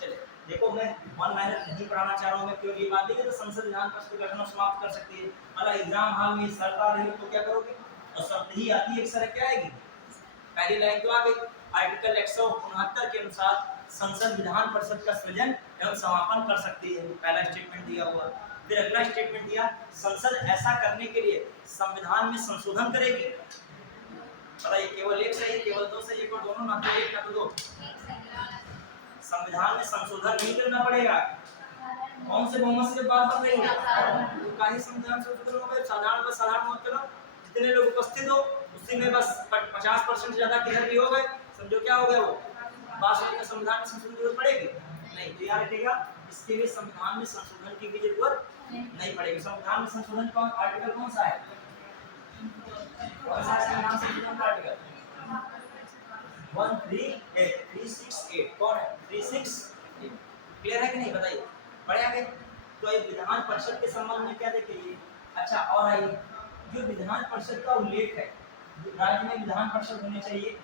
चलिए देखो, मैं वन लाइनर नहीं पढ़ाना चाह रहा हूँ, मैं केवल ये बात नहीं कि तो संसद विधान परिषद गठन और समाप्त कर सकती है। मतलब एग्जाम हॉल में शर्त आ रही हो तो क्या करोगे, और शर्त ही आती है, एक शर्त क्या आएगी, पहली लाइन तो आ गई, आर्टिकल 169 के अनुसार संसद विधान परिषद का सृजन एवं समापन कर सकती है, पहला स्टेटमेंट दिया हुआ। फिर अगला स्टेटमेंट दिया, संसद ऐसा करने के लिए संविधान में संशोधन करेगी। बताइए, केवल एक सही, केवल दो सही, और दोनों ना, तो एक ना तो दो। संविधान में संशोधन नहीं करना पड़ेगा। कौन से बहुमत से बात कर रही है, तो काहे संविधान संशोधन हो गए, साधारण मत करो, जितने लोग उपस्थित हो उसी में बस 50% ज्यादा किधर भी हो गए, समझो क्या हो गया, वो बात का संविधान में संशोधन की जरूरत पड़ेगी नहीं। तो याद रखिएगा, इसके लिए संविधान में संशोधन की भी जरूरत नहीं पड़ेगी। संविधान में संशोधन कौन, आर्टिकल कौन सा है, कौन सा है नाम संशोधन का आर्टिकल, 368 कौन है, 368। क्लियर है कि नहीं, बताइए, पढ़े आगे। तो ये विधान परिषद के संबंध में क्या देखिए। अच्छा, और आइए, जो विधान परिषद का उल्लेख है, राज्य में विधान परिषद होनी चाहिए,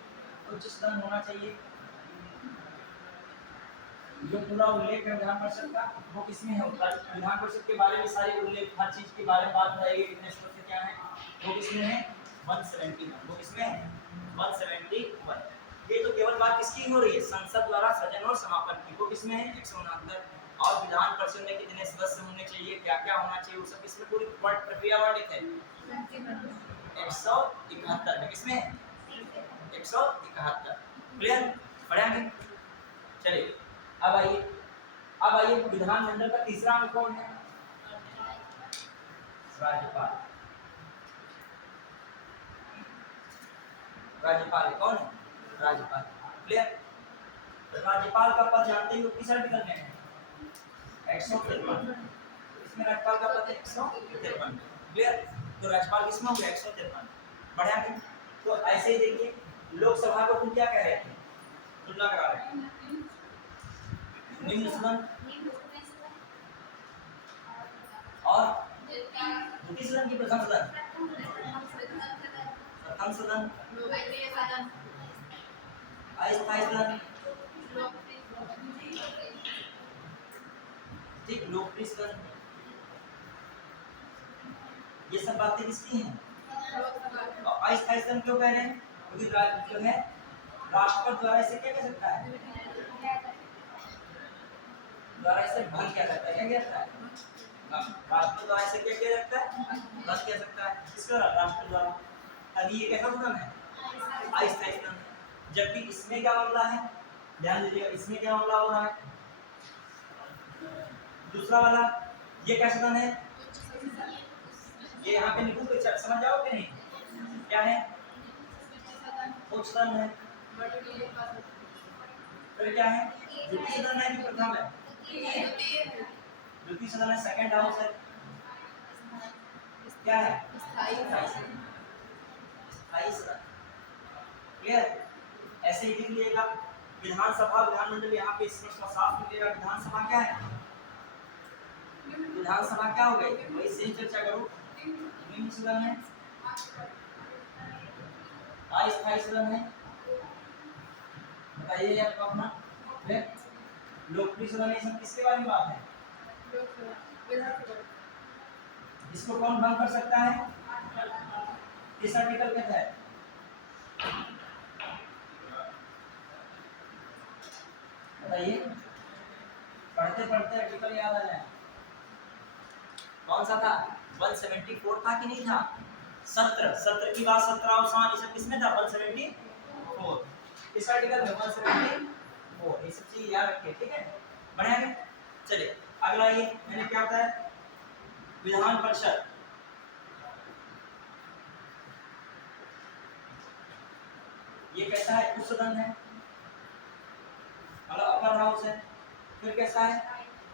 उच्च सदन होना चाहिए, जो पूरा उल्लेख है विधान परिषद का वो किसमें है? विधान परिषद के बारे में सारी उल्लेख हर चीज के बारे में बात बताएगी कितने सदस्य क्या है, वो किसमें है? 171। वो किसमें है? 171। ये तो केवल बात किसकी हो रही है? संसद द्वारा सृजन और समापन की। वो किसमें है? 169। और विधान परिषद में कितने सदस्य होने चाहिए, क्या क्या होना चाहिए, वो सब किसमें पूरी प्रक्रिया वर्णित है? 171 में। किसमें है? 171। क्लियर? बढ़िया है। चलिए अब आइए विधानमंडल का तीसरा अंग कौन है? राज्यपाल। राज्यपाल कौन है? राज्यपाल। क्लियर? राज्यपाल का पद जानते हो किस आर्टिकल में है? 153। इसमें राज्यपाल का पद है 153। क्लियर? तो राज्यपाल किसमें हो गया? 153। बढ़िया है। तो ऐसे ही देखिए लोकसभा को तुम क्या कह रहे थे? तुलना करा रहे हैं। निम्न सदन और द्वितीय सदन की प्रथम सदन, प्रथम सदन, अस्थायी सदन, ठीक, लोकप्रिय सदन। ये सब बातें किसकी हैं? अस्थायी सदन क्यों कह रहे हैं? क्योंकि जो है राष्ट्रपति द्वारा इसे क्या कह सकता है? द्वारा इसे भंग किया सकता है। क्या कह सकता है? राष्ट्रपति द्वारा इसे क्या किया जाता है? भंग किया सकता है। किसका? राष्ट्रपति द्वारा। अभी ये कैसा सदन है? अस्थायी सदन। जबकि इसमें क्या मामला है? ध्यान दीजिएगा, इसमें क्या मामला हो रहा है? दूसरा वाला ये क्या सदन है? ये यहाँ पे लिखूं तो समझ जाओगे नहीं? क्या है? उच्च सदन है। फिर क्या है? द्वितीय सदन है कि प्रथम है? द्वितीय सदन है, सेकंड हाउस है। क्या है? स्थायी सदन। क्लियर? ऐसे ही लिख लीजिएगा। विधानसभा विधानमंडल यहाँ पे इस प्रश्न साफ लिखिएगा। विधानसभा क्या है? विधानसभा क्या हो गई? वही सेम चर्चा करो। निम्न सदन है, अस्थायी सदन है, बताइए आपको अपना। लोकप्रिय सदन, ये सब किसके बारे में बात है? इसको कौन भंग कर सकता है? किस आर्टिकल के तहत? बताइए, पढ़ते पढ़ते आर्टिकल याद आ जाए। कौन सा था? 174 था कि नहीं था? सत्र की बात 17 अवसान ये सब किसमें था? 174। इस आर्टिकल में 174। ये सब चीज याद रखिए, ठीक है? बढ़िया है। चलिए अगला ये मैंने क्या बताया? विधान परिषद। ये कैसा है? उच्च सदन है, मतलब अपर हाउस है। फिर कैसा है?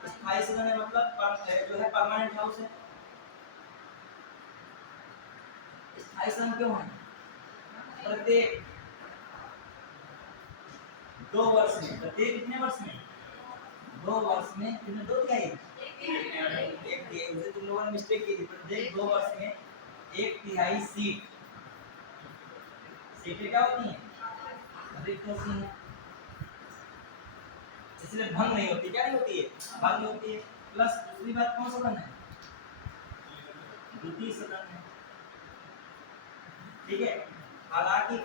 स्थायी सदन है, मतलब जो है परमानेंट हाउस है। स्थायी सदन क्यों है? प्रत्येक 2 वर्ष में, प्रत्येक कितने वर्ष में? 2 वर्ष में। कितने? 2 क्या है? एक उसे तुम लोगों ने मिस्टेक की थी। प्रत्येक 2 वर्ष में 1/3 सीटें क्या होती हैं? रिक्त होती हैं। इसलिए भंग नहीं होती। क्या नहीं होती है? भंग नहीं होती है। प्लस दूसरी बात, कौन सा सदन है? द्वितीय सदन है, ठीक है? हालांकि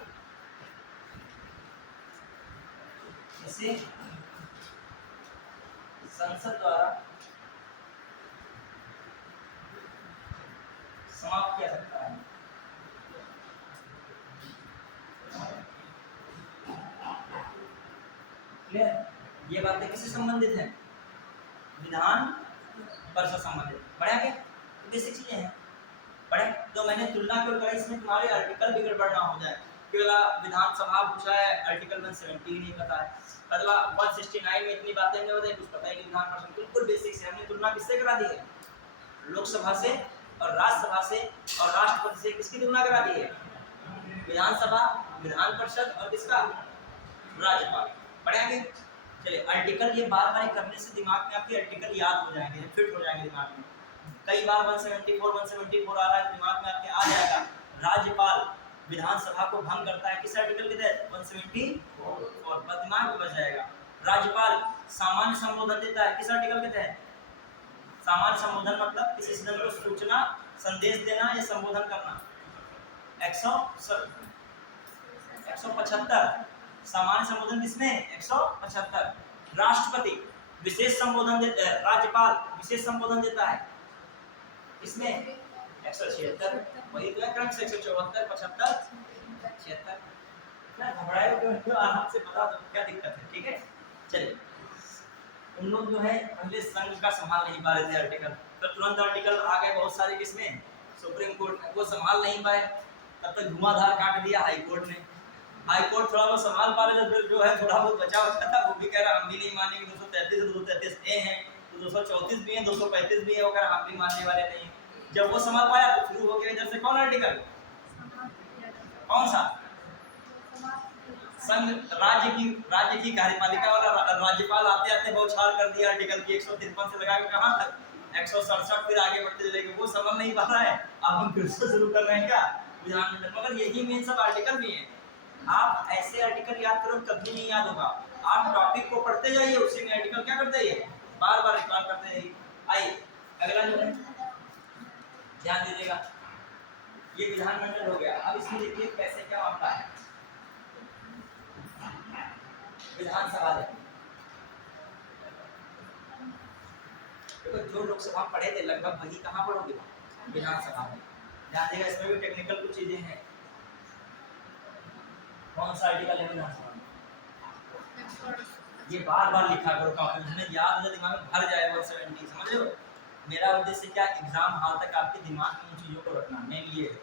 इसे संसद द्वारा समाप्त किया सकता है। क्लियर? ये बातें किससे संबंधित है? विधान परिषद संबंधित। बढ़िया क्या? बेसिक चीजें हैं। बढ़िया। तो मैंने तुलना क्यों करी? इसमें तुम्हारे आर्टिकल भी गड़बड़ ना हो जाए। केवल विधानसभा पूछा है, आर्टिकल 170 नहीं पता है। अगला 169 में इतनी बातें नहीं बताई, कुछ पता ही नहीं। विधान परिषद बिल्कुल बेसिक से हमने तुलना किससे करा दी है? लोकसभा से और राज्यसभा से और राष्ट्रपति से। किसकी तुलना करा दी है? विधानसभा, विधान परिषद और किसका? राज्यपाल। बढ़िया के? चलिए आर्टिकल ये बार बार करने से दिमाग में आपके आर्टिकल याद हो जाएंगे, फिट हो जाएंगे दिमाग में। कई बार 174 आ रहा है, दिमाग में आपके आ जाएगा। राज्यपाल विधानसभा को भंग करता है, किस आर्टिकल के तहत? 174। और दिमाग में बच जाएगा। राज्यपाल सामान्य संबोधन देता है, किस आर्टिकल के तहत? सामान्य संबोधन मतलब किसी सदन को सूचना संदेश देना या संबोधन करना। 175 सामान्य संबोधन किसमें? 175। राष्ट्रपति विशेष संबोधन देता है, राज्यपाल विशेष संबोधन देता है इसमें 176। वही तो है क्रम से 174 75 76। ना घबराए तो आराम से बता दो क्या दिक्कत है, ठीक है। चलिए उन लोग जो है पहले संघ का संभाल नहीं पा रहे थे आर्टिकल, तो तुरंत आर्टिकल आ गए बहुत सारे किसमें? सुप्रीम कोर्ट में। वो संभाल नहीं पाए, तब तक धुआंधार काट दिया हाई कोर्ट ने। हाई कोर्ट थोड़ा बहुत संभाल पा रहे, जब जो है थोड़ा बहुत बचा हुआ था वो भी कह रहा हम भी नहीं मानेंगे, 233 233 ए हैं तो 234 भी हैं 235 भी है, वो कह रहा हम भी मानने वाले नहीं। जब वो संभाल पाया तो शुरू हो गया इधर से कौन आर्टिकल? कौन सा? संघ राज्य की कार्यपालिका वाला राज्यपाल आते आते बहुत छाल कर दिया आर्टिकल की 153 से लगा के कहां तक 167, फिर आगे बढ़ते चलेंगे। वो समझ नहीं पा रहा है, अब हम फिर से शुरू कर रहे हैं क्या विधानमंडल। मगर यही मेन सब आर्टिकल भी हैं। आप ऐसे आर्टिकल याद करो कभी नहीं याद होगा, आप टॉपिक को पढ़ते जाइए, उसी में आर्टिकल क्या करते जाइए, बार बार रिकॉर्ड करते जाइए। आइए अगला जो है ध्यान दीजिएगा, ये विधानमंडल हो गया। अब इसमें देखिए कैसे क्या मामला है। विधानसभा देखो, जो लोकसभा पढ़े थे लगभग वही कहाँ पढ़ोगे? विधानसभा में। ध्यान देगा, इसमें भी टेक्निकल कुछ चीजें हैं। कौन सा आर्टिकल है विधानसभा में? ये बार बार लिखा करो, कॉम्पिटिशन में याद हो, दिमाग में भर जाए 170, समझ रहे हो। मेरा उद्देश्य क्या, एग्जाम हाल तक आपके दिमाग में उन चीज़ों को रखना, मेन ये है।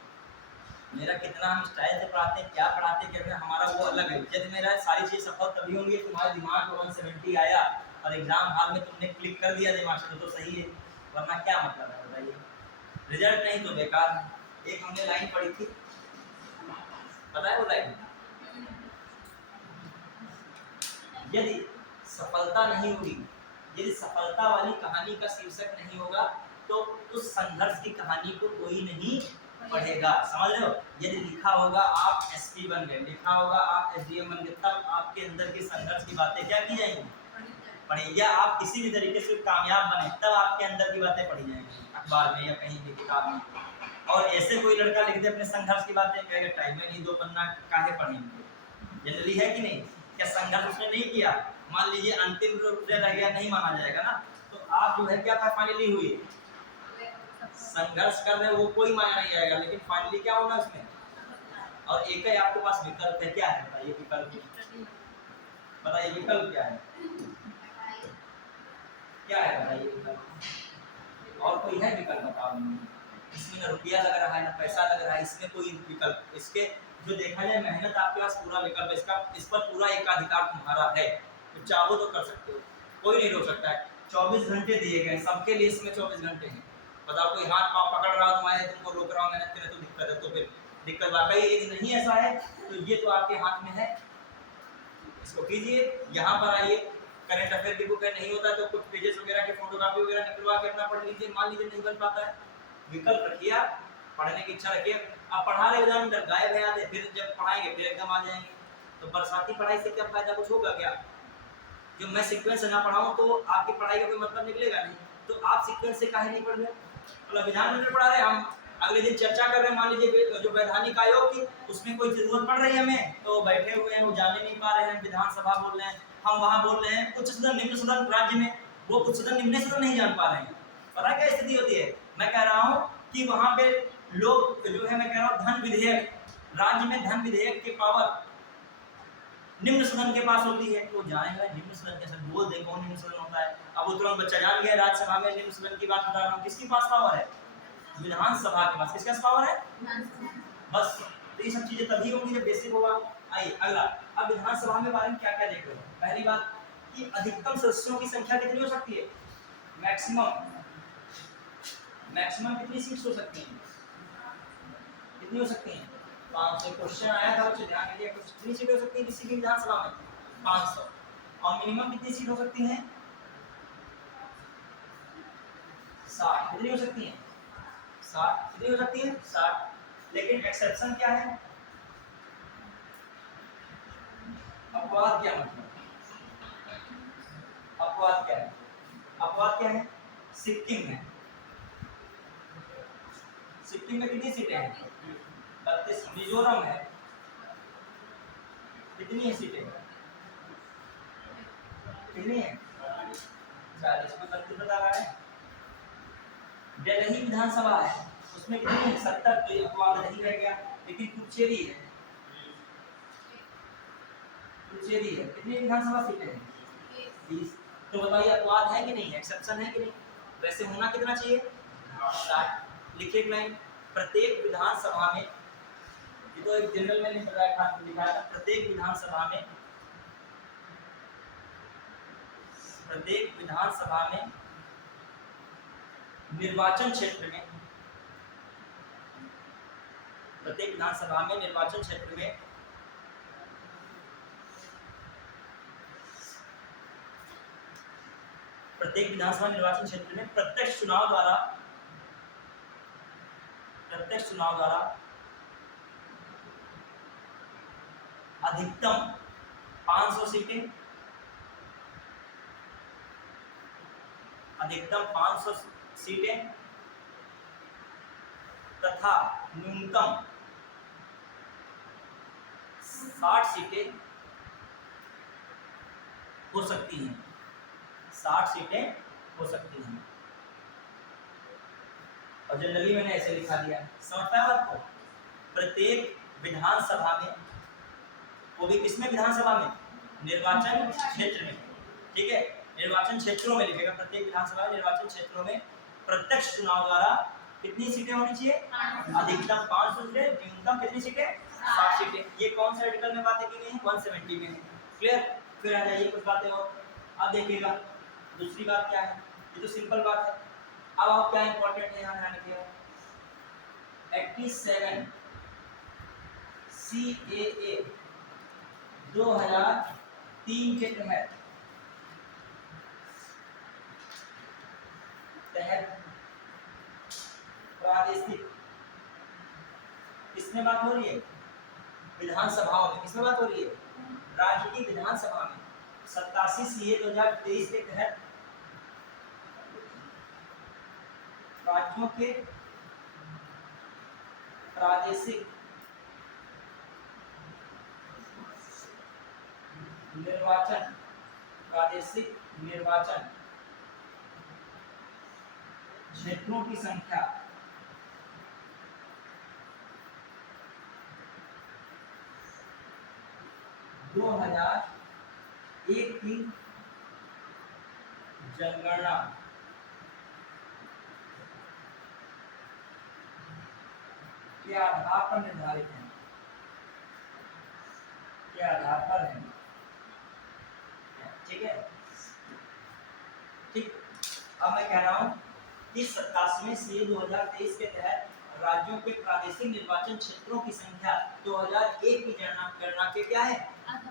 मेरा कितना हम स्टाइल से पढ़ाते हैं, क्या पढ़ाते हैं, क्या हमारा वो अलग है। यदि मेरा सारी चीज़ सफल तभी होंगी तुम्हारे दिमाग में 170 आया और एग्जाम हाल में तुमने क्लिक कर दिया दिमाग से, तो सही है, वरना क्या मतलब है बताइए। रिजल्ट नहीं तो बेकार। एक हमने लाइन पढ़ी थी, पता है वो लाइन, यदि सफलता नहीं होगी, यदि सफलता वाली कहानी का शीर्षक नहीं होगा तो उस संघर्ष की कहानी को कोई नहीं पढ़ेगा, समझ रहे हो। यदि लिखा होगा आप एसपी बन गए, लिखा होगा आप एसडीएम बन गए, तब आपके अंदर की संघर्ष की बातें क्या की जाएंगी, पढ़ी। या आप किसी भी तरीके से कामयाब बने तब आपके अंदर की बातें पढ़ी जाएंगी अखबार में या कहीं भी किताब में। और ऐसे कोई लड़का लिख दे अपने संघर्ष की बातें, कहेगा टाइम में नहीं 2 पन्ना काहे पढ़ेंगे। जनरली है कि नहीं, क्या संघर्ष उसने नहीं किया, मान लीजिए अंतिम रूप से रह गया, नहीं माना जाएगा ना। तो आप जो है क्या था, फाइनली हुई संघर्ष कर रहे, वो कोई माना नहीं जाएगा, लेकिन फाइनली क्या होगा उसमें। और एक ही आपके पास विकल्प है, क्या है बताइए विकल्प, बताइए विकल्प क्या है, क्या है बताइए विकल्प। और कोई है विकल्प बताओ। इसमें ना रुपया लग रहा है ना पैसा लग रहा है, इसमें कोई विकल्प, इसके जो देखा जाए मेहनत आपके पास पूरा विकल्प, इसका इस पर पूरा एकाधिकार तुम्हारा है, तो चाहो तो कर सकते हो, कोई नहीं रोक सकता है। 24 घंटे दिए गए सबके लिए, इसमें 24 घंटे हैं। बताओ कोई हाथ पाँव पकड़ रहा हो तुम्हारे, तुमको रोक रहा हो मेहनत करे तो दिक्कत है, तो फिर दिक्कत वाकई। यदि नहीं ऐसा है तो ये तो आपके हाथ में है, इसको कीजिए। यहाँ पर आइए, करेंट अफेयर की बुक है, नहीं होता तो कुछ पेजेस वगैरह की फोटोकॉपी वगैरह निकलवा के अपना पढ़ लीजिए। मान लीजिए नहीं बन पाता है, विकल्प रखिए, आप पढ़ने की इच्छा रखिए। आप पढ़ा रहे विधानमंडल गायब है आधे, फिर जब पढ़ाएंगे फिर एकदम आ जाएंगे, तो बरसाती पढ़ाई से क्या फायदा, कुछ होगा क्या। जो मैं सीक्वेंस ना पढ़ाऊं तो आपकी पढ़ाई का कोई मतलब निकलेगा नहीं। तो आप सीक्वेंस से काहे नहीं पढ़ रहे, मतलब विधानमंडल पढ़ा रहे, हम अगले दिन चर्चा कर रहे हैं, मान लीजिए जो वैधानिक आयोग की, उसमें कोई जरूरत पड़ रही है हमें, तो बैठे हुए हैं, वो जाने नहीं पा रहे हैं, विधानसभा बोल रहे हैं, हम वहाँ बोल रहे हैं उच्च सदन निम्न सदन राज्य में, वो उच्च सदन निम्न सदन नहीं जान पा रहे हैं। पता क्या स्थिति होती है, मैं कह रहा हूँ कि वहाँ पे लोग जो है, मैं कह रहा हूँ धन विधेयक, राज्य में धन विधेयक की पावर निम्न सदन के पास होती है, तो जाएंगे निम्न सदन कैसे बोल दे कौन निम्न सदन होता है। अब वो तुरंत बच्चा जान गया, राज्यसभा में निम्न सदन की बात बता रहा हूँ, किसके पास पावर है, विधानसभा के पास। किसके पास पावर है, बस। तो ये सब चीजें तभी होंगी जब बेसिक होगा। आइए अगला, अब विधानसभा में बारे में क्या क्या देख रहे हो। पहली बात कि अधिकतम सदस्यों की संख्या कितनी हो सकती है, मैक्सिमम, मैक्सिमम कितनी सीट्स हो सकती हैं, कितनी हो सकती हैं, 500। क्वेश्चन आया था बच्चे ध्यान दीजिए, कितनी सीट हो सकती है किसी भी विधानसभा में, 500। और मिनिमम कितनी सीट हो सकती है, 60। कितनी हो सकती है, 60। कितनी हो सकती है, 60। लेकिन एक्सेप्शन क्या है, अपवाद क्या मतलब, अपवाद क्या है? अपवाद क्या है? सिक्किम है। सिक्किम में कितनी सीटें हैं? 32। मिजोरम है, कितनी है सीटें? कितनी है? 40 में 32 बता रहा है। दिल्ली विधानसभा है, उसमें कितनी है? 70। तो अपवाद नहीं रह गया। लेकिन पुडुचेरी है, पुडुचेरी है, कितनी विधानसभा सीटें हैं? 20। तो बताइए अपवाद है कि नहीं, एक्सेप्शन है कि नहीं? वैसे होना कितना चाहिए? 60। लिखिए एक लाइन, प्रत्येक विधानसभा में, ये तो एक जनरल में लिखा था, प्रत्येक विधानसभा में, प्रत्येक विधानसभा में निर्वाचन क्षेत्र में, प्रत्येक विधानसभा में निर्वाचन क्षेत्र में प्रत्येक विधानसभा निर्वाचन क्षेत्र में प्रत्यक्ष चुनाव द्वारा अधिकतम 500 सीटें, अधिकतम 500 सीटें तथा न्यूनतम 60 सीटें हो सकती हैं। 60 सीटें हो सकती हैं। और जनरली मैंने ऐसे लिखा दिया, समझता है आपको? प्रत्येक विधानसभा में, वो भी किसमें? विधानसभा में, निर्वाचन क्षेत्र में, ठीक है, निर्वाचन क्षेत्रों में लिखेगा। प्रत्येक विधानसभा निर्वाचन क्षेत्रों में प्रत्यक्ष चुनाव द्वारा कितनी सीटें होनी चाहिए? अधिकतम 500 सीटें, न्यूनतम कितनी सीटें? 60 सीटें। ये कौन से आर्टिकल में बातें की गई हैं? 170 में है। क्लियर? फिर आ जाइए कुछ बातें और। अब देखिएगा दूसरी बात क्या है, ये तो सिंपल बात है। अब आप क्या इंपॉर्टेंट है, यहाँ ध्यान रखिएगा। 87 CAA 2003 के तहत प्रादेशिक, किसमें बात हो रही है? विधानसभाओं में। किसमें बात हो रही है? राज्य की विधानसभा में। 87 CA 2023 के तहत राज्यों के प्रादेशिक निर्वाचन, प्रादेशिक निर्वाचन क्षेत्रों की संख्या 2001 की जनगणना के आधार पर निर्धारित है। के आधार पर है, ठीक है? ठीक। अब मैं कह रहा हूं कि 87वें CA 2023 के तहत राज्यों के प्रादेशिक निर्वाचन क्षेत्रों की संख्या 2001 की गणना के क्या है?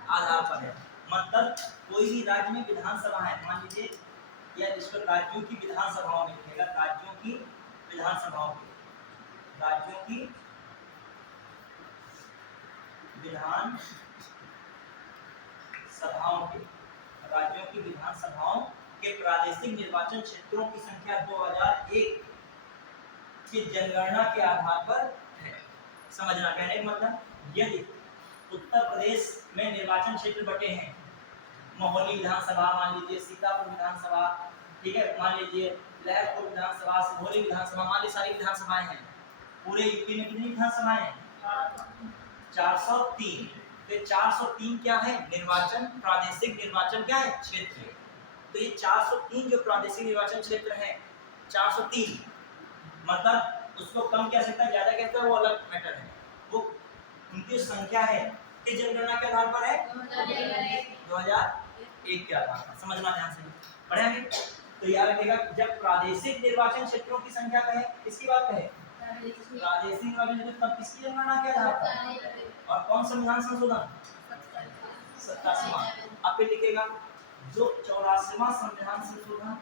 आधार पर है। मतलब कोई भी राज्य में विधानसभा है, मान लीजिए, या जिसको राज्यों की विधानसभाओं में लिखेगा, राज्यों की विधानसभाओं में, राज्यों की विधान सभाओं के, राज्यों की विधानसभाओं के प्रादेशिक निर्वाचन क्षेत्रों की संख्या 2001 की जनगणना के आधार पर है। समझना कहने का मतलब, यदि उत्तर प्रदेश में निर्वाचन क्षेत्र बटे हैं, मोहाली विधानसभा मान लीजिए, सीतापुर विधानसभा, ठीक है, मान लीजिए लहरपुर विधानसभा, सिंघोली विधानसभा, मान लीजिए सारी विधानसभाएं हैं। पूरे यूपी में कितनी विधानसभाएं हैं? 403। तो 403 क्या है? निर्वाचन, प्रादेशिक निर्वाचन क्या है? क्षेत्र। तो ये 403 जो प्रादेशिक निर्वाचन क्षेत्र है, 403, मतलब उसको कम कह सकता है, ज्यादा कहता है, वो अलग मैटर है। वो उनकी संख्या है किस जनगणना के आधार पर है? 2001 के आधार पर। समझना ध्यान से, पढ़ेंगे तो याद रखिएगा, जब प्रादेशिक निर्वाचन क्षेत्रों की संख्या कहे, किसकी बात कहे? प्रादेशिक निर्वाचन क्षेत्र, तब किसकी जनगणना के आधार पर? और कौन संविधान संशोधन? 87वां। अब फिर लिखेगा जो 84वां संविधान संशोधन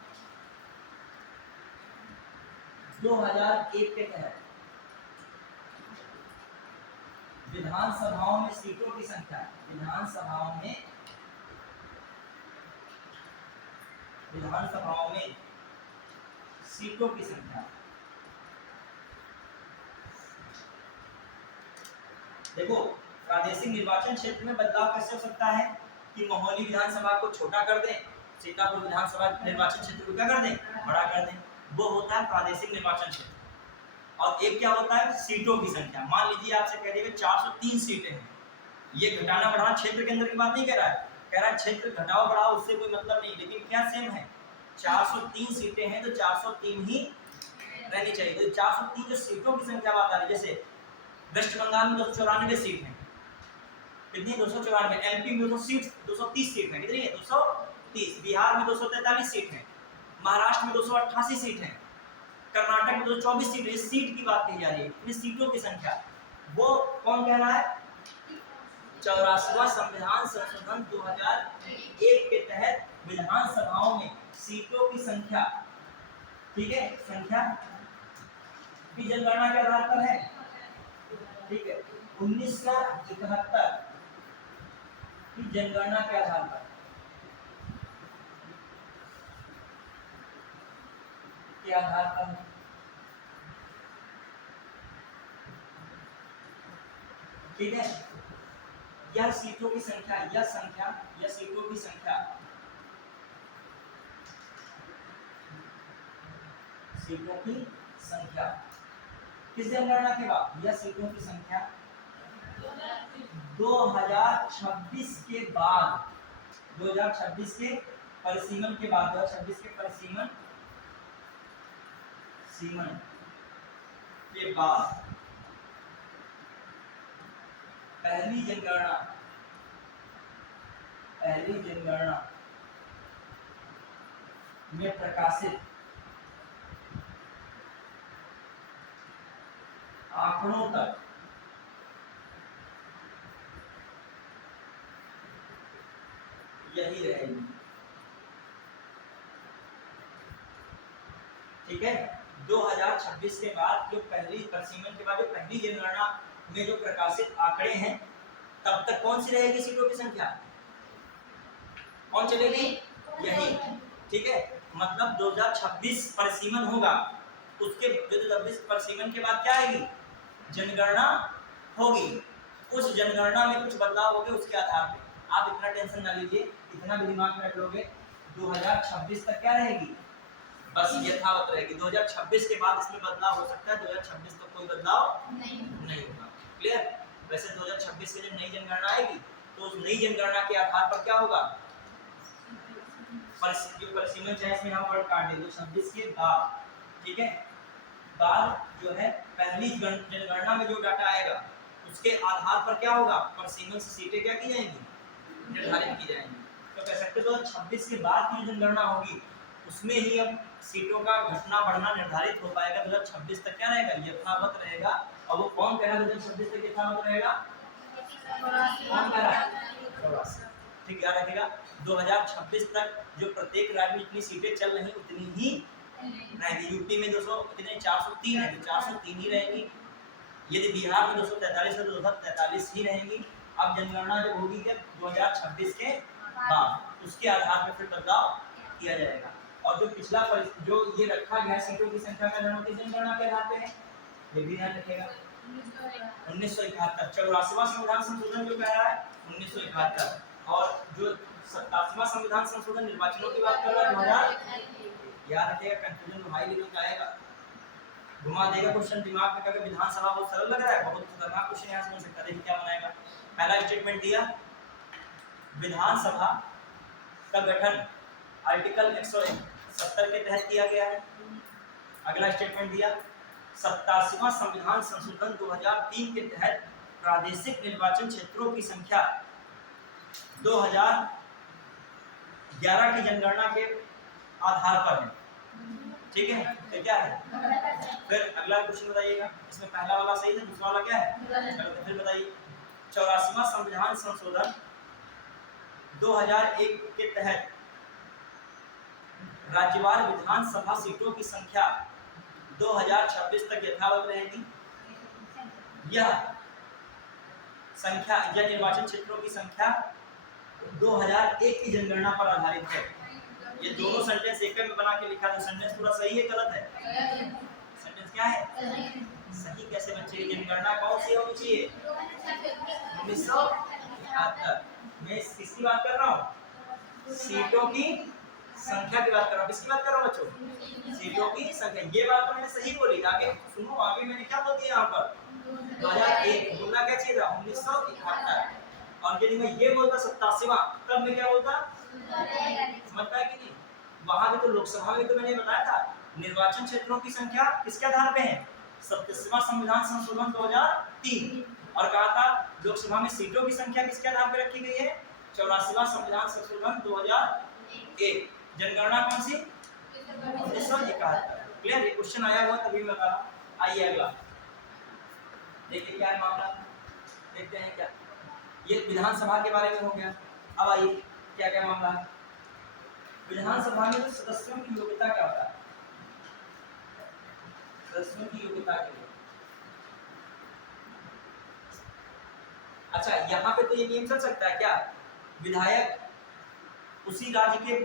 2001 के तहत विधानसभाओं में सीटों की संख्या, विधानसभाओं में विधानसभाओं में सीटों की संख्या। देखो प्रादेशिक निर्वाचन क्षेत्र में बदलाव कैसे हो सकता है कि महोली विधानसभा को छोटा कर दें, सीतापुर विधानसभा निर्वाचन क्षेत्र को क्या कर दें, बड़ा कर दें। वो होता है प्रादेशिक निर्वाचन क्षेत्र। और एक क्या होता है, सीटों की संख्या। मान लीजिए आपसे कह दिया 403 सीटें हैं, ये घटाना बढ़ाना क्षेत्र के अंदर की बात नहीं कह रहा है, कह रहा है क्षेत्र घटाओ बढ़ाओ उससे कोई मतलब नहीं, लेकिन क्या सेम है, 403 सीटें हैं तो 403 ही रहनी चाहिए। तो 403 जो सीटों की संख्या बात आ रही है, जैसे वेस्ट बंगाल में 294 सीट है, कितनी 294, एमपी में 230 सीट है, कितनी है 230, बिहार में 243 सीट है, महाराष्ट्र में 288 सीट है, कर्नाटक में 224 सीट है। सीट की बात कही जा रही है, इतनी सीटों की संख्या। वो कौन कह रहा है, 84वां संविधान संशोधन 2001 के तहत विधानसभाओं में सीटों की संख्या, ठीक है, संख्या की जनगणना के आधार पर है, ठीक है, 1971 की जनगणना के आधार पर ठीक है। यह सीटों की संख्या, यह सीटों की संख्या, सीटों की संख्या किस जनगणना के बाद, यह सीटों की संख्या 2026 के बाद, 2026 के परिसीमन के बाद, 2026 के परिसीमन के बाद पहली जनगणना में प्रकाशित आंकड़ों तक यही रहेगी, ठीक है। 2026 के बाद जो पहली परिसीमन के बाद जो पहली जनगणना में जो प्रकाशित आंकड़े हैं, तब तक कौन सी रहेगी सीटों की संख्या, कौन चलेगी, यही, ठीक है। मतलब 2026 परिसीमन होगा, उसके 2026 परिसीमन के बाद क्या आएगी, जनगणना होगी। उस जनगणना में कुछ बदलाव होंगे, उसके आधार पे आप इतना टेंशन ना लीजिए, इतना भी दिमाग में रख लोगे, 2026 तक क्या रहेगी, बस यथावत रहेगी। 2026 के बाद इसमें बदलाव हो सकता है, 2026 तक कोई बदलाव नहीं होगा, क्लियर। वैसे 2026 से जब नई जनगणना आएगी तो उस नई जनगणना के आधार पर क्या होगा, जो परिसीमन चाहे इसमें यहाँ वर्ड काट दे, 2026 के बाद, ठीक है, बाद जो है पहली जनगणना में जो डाटा आएगा उसके आधार पर क्या होगा, परिसीमन से सीटें क्या की जाएंगी, निर्धारित की जाएंगी। तो कह सकते हो 2026 के बाद की जनगणना होगी उसमें ही अब सीटों का घटना बढ़ना निर्धारित हो पाएगा। 2026 तक क्या रहेगा, यथावत रहेगा। और वो कौन कह रहा है 2026 तक यथावत रहेगा, कौन कह रहा है, ठीक, याद रखिएगा। 2026 तक जो प्रत्येक राज्य में जितनी सीटें चल रही उतनी ही रहेगी। यूपी में 200 कितने 403 है, 403 ही रहेगी। यदि बिहार में 243 है तो 243 ही रहेंगी। अब जनगणना जब होगी जब 2026 के बाद, उसके आधार पर फिर बदलाव किया जाएगा। और जो पिछला जो ये रखा गया सीटों की संख्या का निर्णय किस जनगणना के आधार पे है, ये भी ध्यान रखिएगा, 1971। 84वां संविधान संशोधन जो कह रहा है 1971, और जो 87वां संविधान संशोधन निर्वाचनों की बात कर रहा है 2000। याद रखिएगा, कंफ्यूजन तो हाई लेवल का आएगा, घुमा देगा क्वेश्चन दिमाग में, क्योंकि विधानसभा बहुत सरल लग रहा है, बहुत खतरनाक क्वेश्चन यहाँ से बन सकता है। देखिए क्या बनाएगा। पहला स्टेटमेंट दिया, विधानसभा का गठन आर्टिकल 170 के तहत किया गया है। अगला स्टेटमेंट दिया, 87वां संविधान संशोधन 2003 के तहत प्रादेशिक निर्वाचन क्षेत्रों की संख्या 2011 की जनगणना के आधार पर है, ठीक है। तो क्या है, फिर अगला क्वेश्चन बताइएगा, इसमें पहला वाला सही है, दूसरा वाला क्या है, फिर बताइए। 84वां संविधान संशोधन 2001 के तहत राज्यवार विधानसभा सीटों की संख्या 2026 तक यथावत रहेगी। यह संख्या, यह निर्वाचन क्षेत्रों की संख्या 2001 की जनगणना पर आधारित है। ये दोनों सेंटेंस एक में बना के लिखा है, सेंटेंस पूरा सही है गलत है? सेंटेंस क्या है? सही कैसे बच्चे? जनगणना कौन सी होनी चाहिए? 1971। मैं किसकी बात कर रहा हूँ? सीटों की संख्या की बात कर रहा हूँ। किसकी बात कर रहा हूँ बच्चों? सीटों की संख्या। ये बात तो मैंने सही बोली। आगे सुनो, आगे मैंने क्या बोल दिया यहाँ पर? 2001 बोलना क्या चाहिए था? 1971। और यदि मैं ये बोलता 87वां, तब मैं क्या बोलता? समझ पाया कि नहीं? वहां भी तो लोकसभा में तो मैंने बताया था निर्वाचन क्षेत्रों की संख्या किसके आधार पे है? 37वां संविधान संशोधन 2003। और कहा था लोकसभा में सीटों की संख्या किसके आधार पे रखी गई है? 84वां संविधान संशोधन 2001। जनगणना कौन सी? 1971। क्लियर? ये क्वेश्चन आया हुआ तभी मैं बता रहा हूं। आइए अगला देखिए क्या है मामला, देखते हैं क्या। ये विधानसभा के बारे में हो गया। अब आइए क्या क्या मामला है विधानसभा में। तो सदस्यों की योग्यता क्या होता है? सदस्यों की योग्यता के लिए, अच्छा यहाँ पे तो ये नियम चल सकता है क्या? विधायक उसी राज्य के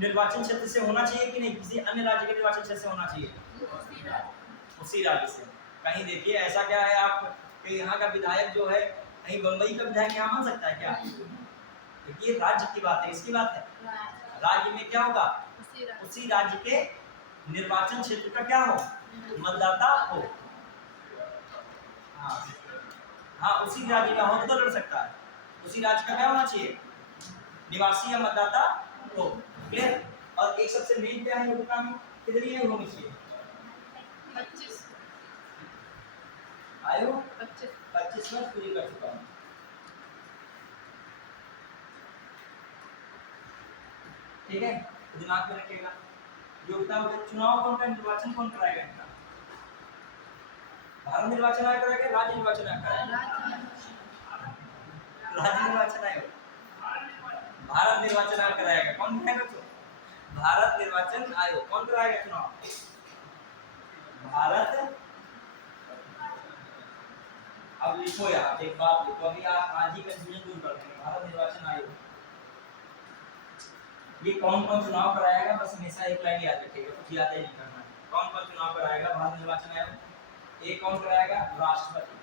निर्वाचन क्षेत्र से होना चाहिए कि नहीं? किसी अन्य राज्य के निर्वाचन क्षेत्र से होना चाहिए? उसी राज्य से। कहीं देखिए ऐसा क्या है आप कि यहाँ का विधायक जो है कहीं बंबई का विधायक यहाँ मान सकता है क्या? देखिए राज्य की बात है, इसकी बात है। राज्य में क्या होगा? उसी राज्य के निर्वाचन क्षेत्र का क्या हो? मतदाता हो। हाँ हाँ, उसी राज्य का हो तो लड़ सकता है। उसी राज्य का क्या होना चाहिए? निवासी या मतदाता हो। क्लियर? और एक सबसे मेन क्या है योग्यता में? कितनी आयु होनी चाहिए? 25 आयु 25 वर्ष पूरी कर चुका हूँ। ठीक है, दिमाग में रखिएगा। योग्यता में चुनाव कौन का, निर्वाचन कौन कराएगा इनका? भारत निर्वाचन आयोग कराएगा, राज्य निर्वाचन आयोग कराएगा? राज्य निर्वाचन आयोग। भारत निर्वाचन आयोग कराएगा। कौन कराएगा? तो भारत निर्वाचन आयोग। कौन कराएगा चुनाव? भारत। अब लिखो यार, एक बात लिखो, अभी आप आज ही कंफ्यूजन दूर कर देंगे। भारत निर्वाचन आयोग ये कौन कौन चुनाव कराएगा? बस हमेशा एक लाइन याद रखिएगा, कुछ याद ही नहीं करना है। कौन कौन चुनाव कराएगा भारत निर्वाचन आयोग? एक कौन कराएगा? राष्ट्रपति।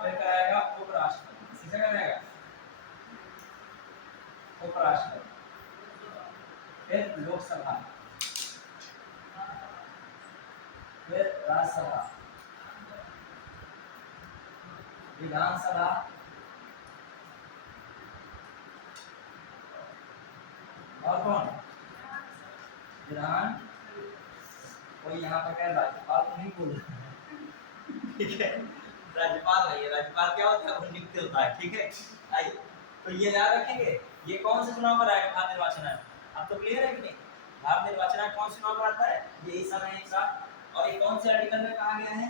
फिर कराएगा उपराष्ट्रपति। किसे कराएगा? उपराष्ट्रपति। फिर लोकसभा, फिर राज्यसभा, विधानसभा, और कौन? विधान। कोई यहाँ पर क्या राज्यपाल तो नहीं बोल रहे? ठीक है, राज्यपाल नहीं है। राज्यपाल क्या होता है? वो नियुक्त होता है। ठीक है, आइए तो ये याद रखेंगे। ये कौन से चुनाव कराएगा? भारत निर्वाचन आयोग। अब तो क्लियर है कि नहीं? भारत निर्वाचन आयोग कौन से चुनाव कराता है? यही सब है एक साथ। और ये कौन से आर्टिकल में कहा गया है?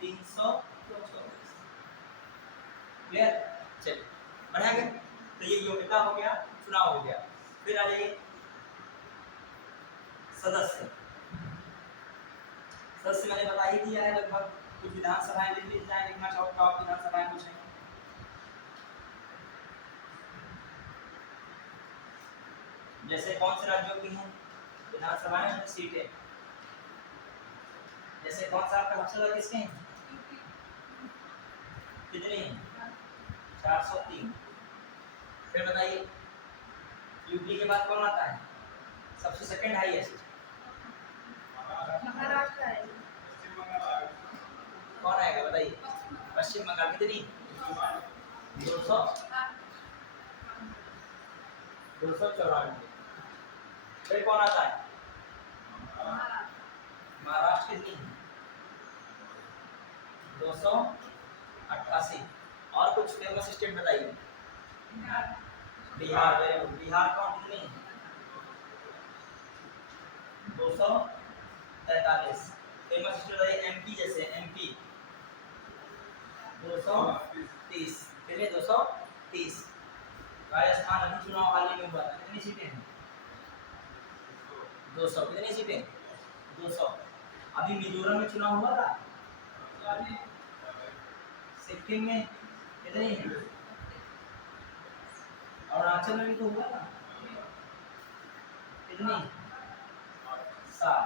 324। क्लियर? चलिए बढ़ा गया। तो ये योग्यता हो गया, चुनाव हो गया। फिर आ जाइए सदस्य। सदस्य मैंने बता ही दिया है लगभग। कुछ विधानसभाएं लिख ली जाए, लिखना चाहो तो आप विधानसभाएं कुछ है। जैसे कौन से राज्यों की हैं विधानसभाएं और सीटें? जैसे कौन सा आपका सबसे ज्यादा किसके हैं? कितने हैं? 403। फिर बताइए यूपी के बाद कौन आता है? सबसे सेकंड हाईएस्ट महाराष्ट्र है। कौन आएगा बताइए? पश्चिम बंगाल। कितनी? 294। फिर कौन आता है? महाराष्ट्र। कितनी? 288। और कुछ फेमस स्टेट बताइए। बिहार। बिहार कौन? कितनी? 243। फेमस स्टेट है एमपी। जैसे एमपी 230। कितने? 230। राजस्थान अभी चुनाव हाल ही में हुआ था, कितनी सीटें हैं? 200। कितनी सीटें? 200। अभी मिजोरम में चुनाव हुआ था। सिक्किम में कितनी है? अरुणाचल में भी तो हुआ था। कितनी? 7।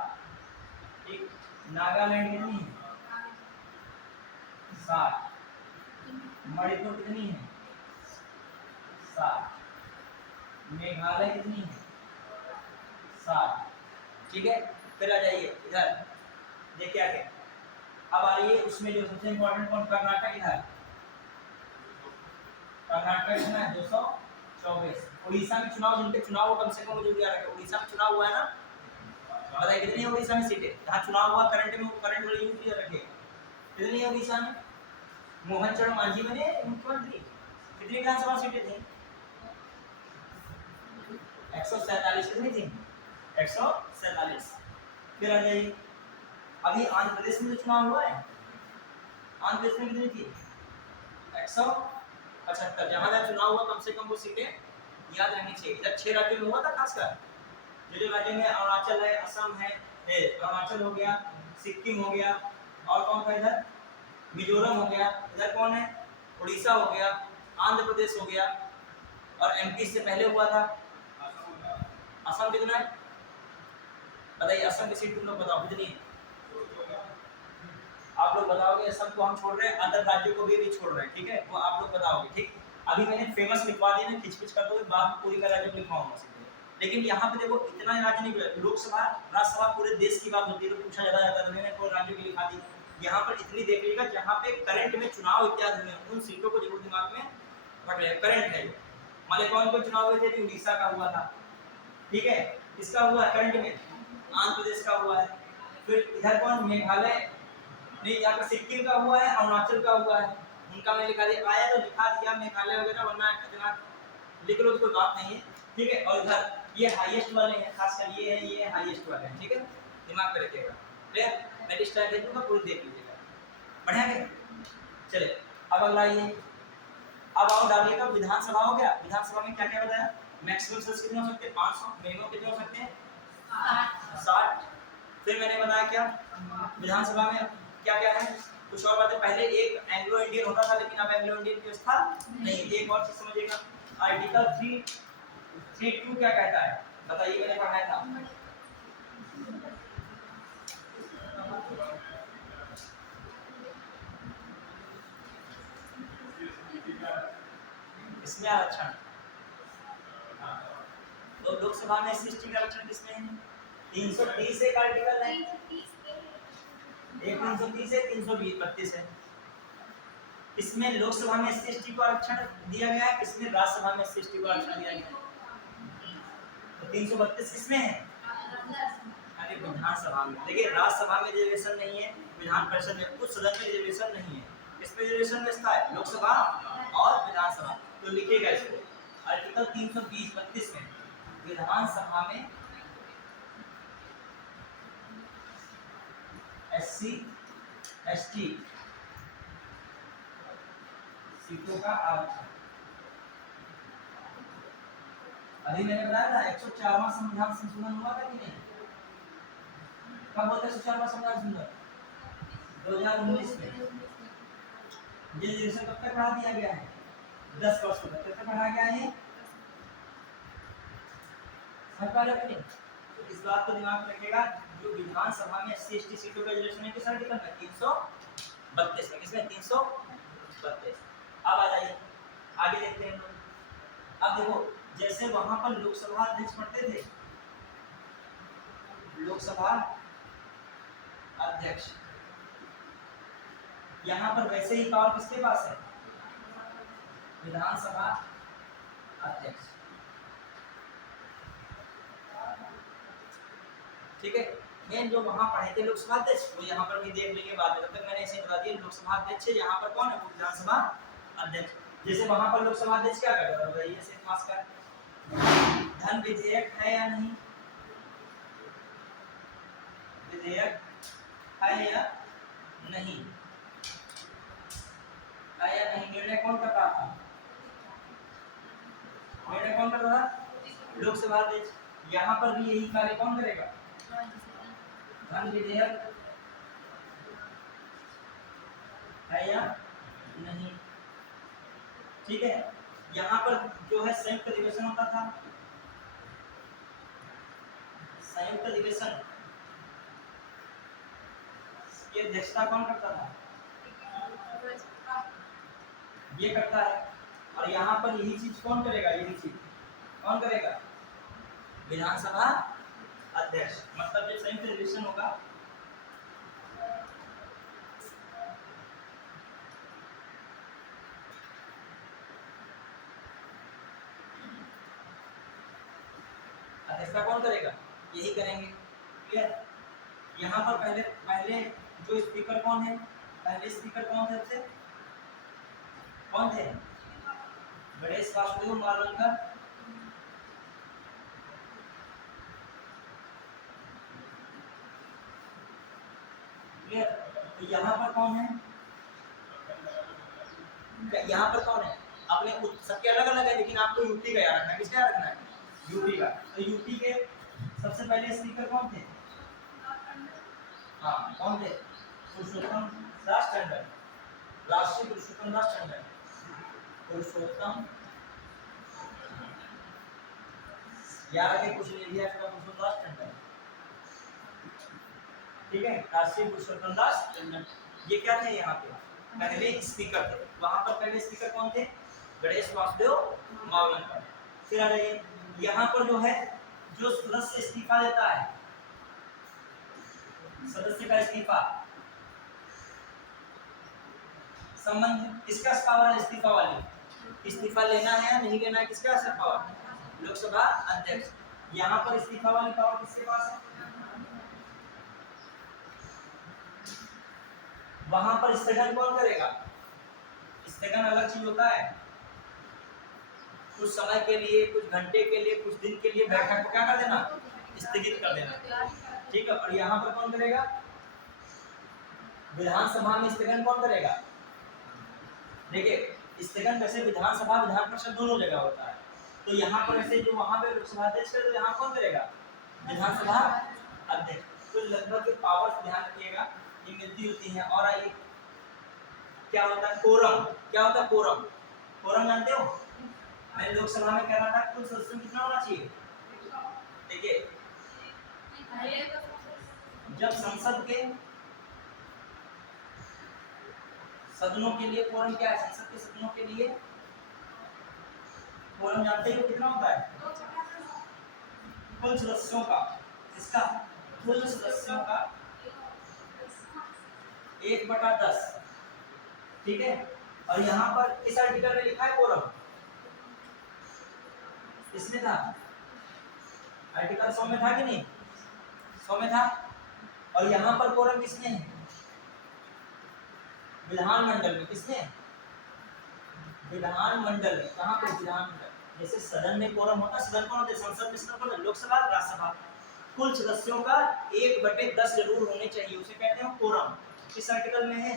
ठीक, नागालैंड कितनी है? 7। मणिपुर कितनी है? 7। मेघालय कितनी है? 7। ठीक है, फिर आ जाइए इधर, देखिए आगे। अब आइए उसमें जो सबसे इम्पोर्टेंट कौन, कर्नाटक। इधर कर्नाटक कितना है? 224। उड़ीसा में चुनाव, जिनके चुनाव हो कम से कम मुझे याद रखिए, उड़ीसा में चुनाव हुआ है ना, बताइए कितनी है उड़ीसा में सीटें? जहाँ चुनाव हुआ करंट में, करंट वाले यूज किया रखे, कितनी है उड़ीसा में? मोहन चरण मांझी बने मुख्यमंत्री, कितनी विधानसभा सीटें थी? 147। कितनी थी? 147। फिर आ जाइए, अभी आंध्र प्रदेश में जो चुनाव हुआ है, आंध्र प्रदेश में कितनी थी? 175। जहाँ जहाँ चुनाव हुआ कम से कम वो सीटें याद रहनी चाहिए। इधर 6 राज्यों में हुआ था, खासकर जो राज्य में अरुणाचल है, असम है, अरुणाचल हो गया, सिक्किम हो गया, और कौन था इधर? मिजोरम हो गया। इधर कौन है? उड़ीसा हो गया, आंध्र प्रदेश हो गया, और एमपी से पहले हुआ था असम। कितना है बताइए? असम की सीट तुम लोग बताओ कितनी है? आप लोग बताओगे। असम को हम छोड़ रहे हैं, अदर राज्यों को भी छोड़ रहे हैं, ठीक है, वो आप लोग बताओगे। ठीक, अभी मैंने फेमस लिखवा दिया ना, खिचपिच करते हुए बात पूरी का राज्य लिखवाऊंगा सीधे। लेकिन यहाँ पे देखो इतना राज्य नहीं, लोकसभा राज्यसभा पूरे देश की बात होती है तो पूछा ज्यादा जाता है, मैंने कोई राज्य की लिखा दी। यहाँ पर इतनी देख लीजिएगा जहाँ पे करंट में चुनाव इत्यादि हुए, उन सीटों को जरूर दिमाग में रख ले। करंट है, माने कौन कौन चुनाव हुए थे? उड़ीसा का हुआ था, ठीक है, किसका हुआ करंट में? आंध्र प्रदेश का हुआ है। फिर इधर कौन? मेघालय नहीं, यहाँ पर सिक्किम का हुआ है, अरुणाचल का हुआ है, उनका मैं लिखा दिया, आया तो लिखा दिया मेघालय वगैरह, वरना इतना लिख लो तो कोई बात नहीं है, ठीक है। और इधर ये हाईएस्ट वाले हैं, खासकर ये है, ये हाईएस्ट वाले हैं, ठीक है, दिमाग में रखिएगा। क्लियर? मैं लिस्ट दे दूंगा, पूरी देख लीजिएगा, बढ़िया है। चले अब अगला ये, अब आओ डालिएगा विधानसभा हो गया। विधानसभा में क्या क्या बताया? मैक्सिमम सदस्य कितने हो सकते हैं? 500। मिनिमम कितने हो सकते हैं? 60। फिर मैंने बताया क्या विधानसभा में क्या क्या है, कुछ और बातें। पहले एक एंग्लो इंडियन होता था, लेकिन अब एंग्लो इंडियन की व्यवस्था नहीं। एक और चीज समझिएगा, आर्टिकल 332 क्या कहता है बताइए, मैंने पढ़ाया था। इसमें आरक्षण, तो लोकसभा में एससी का आरक्षण किसमें है? 330 एक आर्टिकल है, एक 330 है, 332 है। इसमें लोकसभा में एससी को आरक्षण दिया गया है, किसमें? राज्यसभा में एससी को आरक्षण दिया गया है। तो 332 किसमें है? अरे विधानसभा में। देखिए राज्यसभा में रिजर्वेशन नहीं है, विधान परिषद में कुछ सदन में रिजर्वेशन नहीं है, इसमें रिजर्वेशन व्यवस्था है लोकसभा और विधानसभा। तो लिखिएगा इसको, आर्टिकल 320-32 में विधानसभा में एससी एसटी सीटों का आरक्षण। अभी मैंने बताया था 104वां संविधान संशोधन हुआ था कि नहीं? कब होता है 104वां संविधान संशोधन? 2019 में। ये रिजर्वेशन कब तक बढ़ा दिया गया है? 10 वर्ष तक। कितना बढ़ा गया है? तो इस बात को दिमाग में रखिएगा, जो विधानसभा में एससी एसटी सीटों का रिजर्वेशन है किस आर्टिकल में? 332 में। किसमें? 332। अब आ जाइए आगे देखते हैं। अब देखो जैसे वहां पर लोकसभा अध्यक्ष पढ़ते थे, लोकसभा अध्यक्ष, यहाँ पर वैसे ही पावर किसके पास है? विधानसभा अध्यक्ष, ठीक है। मेन जो वहां पढ़े थे लोकसभा अध्यक्ष, वो यहाँ पर भी देख लेंगे बाद में। तब तक मैंने ऐसे बता दिया लोकसभा अध्यक्ष है, यहाँ पर कौन है? विधानसभा अध्यक्ष। जैसे वहां पर लोकसभा अध्यक्ष क्या करता था बताइए? ऐसे पास कर, धन विधेयक है या नहीं, विधेयक है या नहीं, है या नहीं, निर्णय कौन कर रहा था? निर्णय कौन कर रहा था? लोकसभा अध्यक्ष। यहाँ पर भी यही कार्य कौन करेगा? धन विधेयक है या नहीं, ठीक है। यहाँ पर जो है संयुक्त अधिवेशन होता था, संयुक्त अधिवेशन, ये अध्यक्षता कौन करता था? ये करता है। और यहाँ पर यही चीज कौन करेगा? यही चीज कौन करेगा? विधानसभा अध्यक्ष। मतलब जब संयुक्त अधिवेशन होगा अध्यक्षता कौन करेगा? यही करेंगे। क्लियर? यहाँ पर पहले पहले जो स्पीकर कौन है? पहले स्पीकर कौन थे? सबसे कौन थे? गणेश वासुदेव मावलंकर। क्लियर? तो यहाँ पर कौन है? यहाँ पर कौन है? अपने सबके अलग अलग है, लेकिन आपको यूपी का याद रखना है। किसका याद रखना है? यूपी का। तो यूपी के सबसे पहले स्पीकर कौन थे? हाँ, कौन थे? पुरुषोत्तम दास टंडन, राष्ट्रीय पुरुषोत्तम दास टंडन। पुरुषोत्तम याद रखें, कुछ ले लिया इसका पुरुषोत्तम दास टंडन। ठीक है, राष्ट्रीय पुरुषोत्तम दास टंडन। ये क्या थे? यहाँ पे पहले स्पीकर थे। वहां पर पहले स्पीकर कौन थे? गणेश वासुदेव मावलंकर। फिर आ रही यहाँ पर जो है, जो सदस्य इस्तीफा देता है, सदस्य का इस्तीफा, संबंध किसका पावर है? इस्तीफा वाली। इस्तीफा लेना है या नहीं लेना है, किसका पावर? लोकसभा अध्यक्ष। यहाँ पर इस्तीफा वाली पावर किसके पास है? वहां पर स्थगन कौन करेगा? स्थगन अलग चीज होता है, कुछ समय के लिए, कुछ घंटे के लिए, कुछ दिन के लिए बैठक को क्या कर देना? स्थगित कर देना। ठीक है। और यहाँ पर कौन करेगा? विधानसभा में स्थगन कौन करेगा? देखिए, स्थगन वैसे विधानसभा विधान परिषद दोनों जगह होता है। तो यहाँ पर ऐसे जो वहां पे लोकसभा अध्यक्ष करे, तो यहाँ कौन करेगा? विधानसभा अध्यक्ष। तो लगभग पावर ध्यान रखिएगा, ये मिलती होती है। और आइए, क्या होता है? कोरम। क्या होता है? कोरम। कोरम जानते हो? मैं लोकसभा में कह रहा था कुल सदस्य कितना होना चाहिए? देखिए, जब संसद के सदनों के लिए कोरम क्या है? संसद के सदनों के लिए कोरम जानते हो कितना होता है? कुल सदस्यों का, इसका कुल सदस्यों का 1/10। ठीक है। और यहाँ पर इस आर्टिकल में लिखा है कोरम, इसमें था आर्टिकल 100 में था कि नहीं? 100 में था। और यहाँ पर कोरम किसने है? विधानमंडल में। किसने? विधानमंडल में। कहाँ पे? विधानमंडल। जैसे सदन में कोरम होता है, सदन कौन होता है? संसद में सदन कौन होता है? लोकसभा, राज्यसभा। कुल सदस्यों का 1/10 जरूर होने चाहिए, उसे कहते हैं कोरम। किस आर्टिकल में है?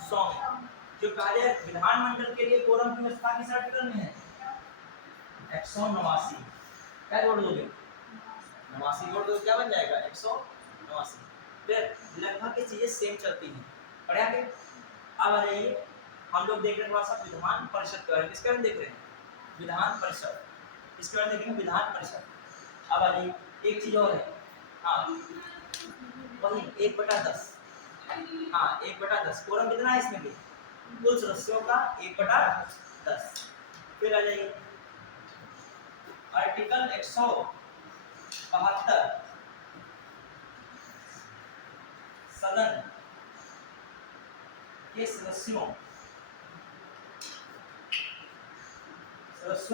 100 में। जो कहा जाए विधानमंडल के लिए कोरम की व्यवस्था किस आर्टिकल में है? 189। क्या जोड़ दोगे? 89 जोड़ दो, क्या बन जाएगा? 189। फिर लगभग ये चीजें सेम चलती हैं। बढ़िया के अब आ जाइए, हम लोग देख रहे हैं थोड़ा सा विधान परिषद के बारे में। किसके बारे में देख रहे हैं? विधान परिषद। इसके बारे में देखेंगे विधान परिषद। अब आ जाइए, एक चीज और है। हाँ, वही 1/10। हाँ, 1/10। कोरम कितना है इसमें भी? कुल सदस्यों का 1/10। फिर आ जाइए आर्टिकल 172, सदन के सदस्यों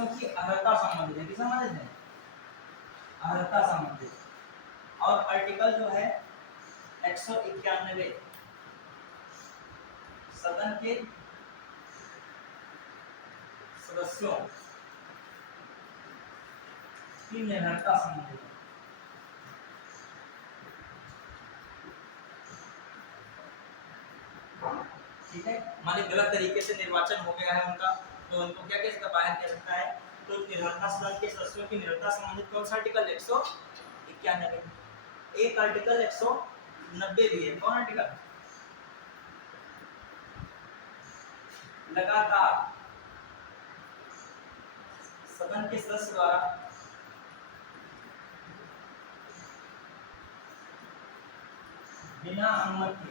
की अर्हता संबंधित है। किस संबंधित है? अर्हता संबंधित। और आर्टिकल जो है 191, सदन के सदस्यों की निर्भरता संबंधित। ठीक है। माने गलत तरीके से निर्वाचन हो गया है उनका, तो उनको क्या कह सकता है? बाहर कह सकता है। तो निर्भरता सदन के सदस्यों की निर्भरता संबंधित कौन सा आर्टिकल? 191। एक आर्टिकल 190 भी है। कौन आर्टिकल? लगातार सदन के सदस्य द्वारा बिना अनुमति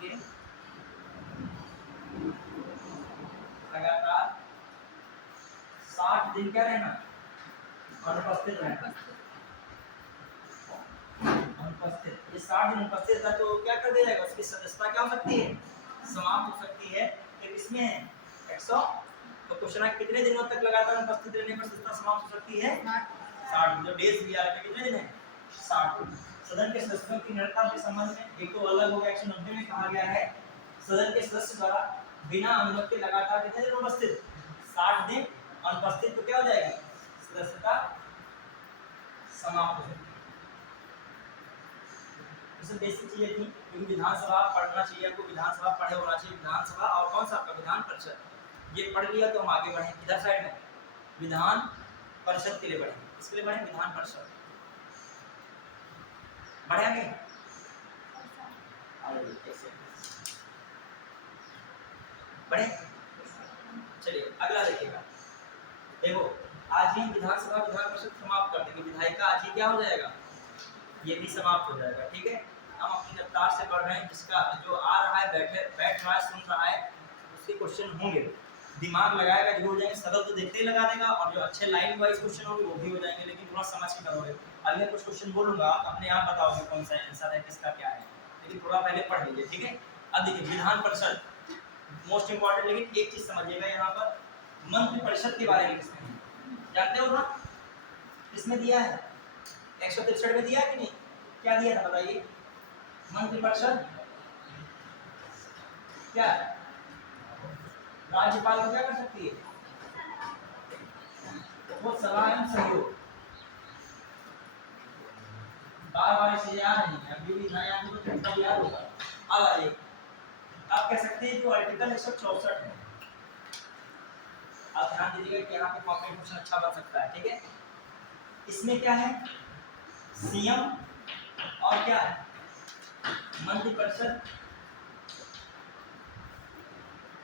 के लगातार 60 दिन क्या रहना, अनुपस्थित रहना। अनुपस्थित, ये 60 दिन उपस्थित था तो क्या कर दिया जाएगा, उसकी सदस्यता क्या हो सकती है, समाप्त हो सकती है। कि किसमें है 100, तो क्वेश्चन है कितने दिनों तक लगातार अनुपस्थित रहने पर सदस्यता समाप्त हो सकती है, 60। जो डेज दिया है कितने दिन है, 60। सदन के सदस्यों की निरंतरता के संबंध में एक तो अलग हो गया, 190 में कहा गया है सदन के सदस्य द्वारा बिना अनुमति के लगातार कितने दिन उपस्थित, 60 दिन अनुपस्थित तो क्या हो जाएगा, सदस्यता समाप्त हो जाएगी। इसमें बेसिक चीजें थी, क्योंकि विधानसभा पढ़ना चाहिए आपको, विधानसभा पढ़े होना चाहिए। विधानसभा और कौन सा आपका विधान परिषद, ये पढ़ लिया तो हम आगे बढ़े इधर साइड में विधान परिषद के लिए बढ़े। इसके लिए बढ़े विधान परिषद, बढ़े आगे बढ़े। चलिए अगला देखिएगा, देखो आज ही विधानसभा विधान परिषद समाप्त कर देंगे, विधायिका आज ही क्या हो जाएगा, ये भी समाप्त हो जाएगा। ठीक है, हम अपनी रफ्तार से पढ़ रहे हैं, जिसका जो आ रहा है बैठ रहा है सुन रहा है उसके क्वेश्चन होंगे, दिमाग लगाएगा जो हो जाएंगे, सरल तो देखते ही लगा देगा, और जो अच्छे लाइन वाइज क्वेश्चन होंगे वो भी हो जाएंगे, लेकिन थोड़ा समझ के करोगे। अगले कुछ क्वेश्चन बोलूंगा आप अपने आप बताओगे कौन सा आंसर है किसका क्या है, लेकिन थोड़ा पहले पढ़ लीजिए। ठीक है, अब देखिए विधान परिषद मोस्ट इंपॉर्टेंट, लेकिन एक चीज समझिएगा यहाँ पर मंत्रि परिषद के बारे में किसमें जानते हो ना, किसमें दिया है 163 में दिया है कि नहीं, क्या दिया था बताइए, मंत्रिपरिषद क्या राज्यपाल को क्या कर सकती है, वो सलाह एवं सहयोग। बार चीजें याद नहीं है, अभी भी नया तो तब याद होगा। अब आइए, आप कह सकते हैं जो आर्टिकल 164 है, आप ध्यान दीजिएगा कि यहाँ पे कॉम्पिटिशन अच्छा बन सकता है। ठीक है, इसमें क्या है, सीएम और क्या है, मंत्रिपरिषद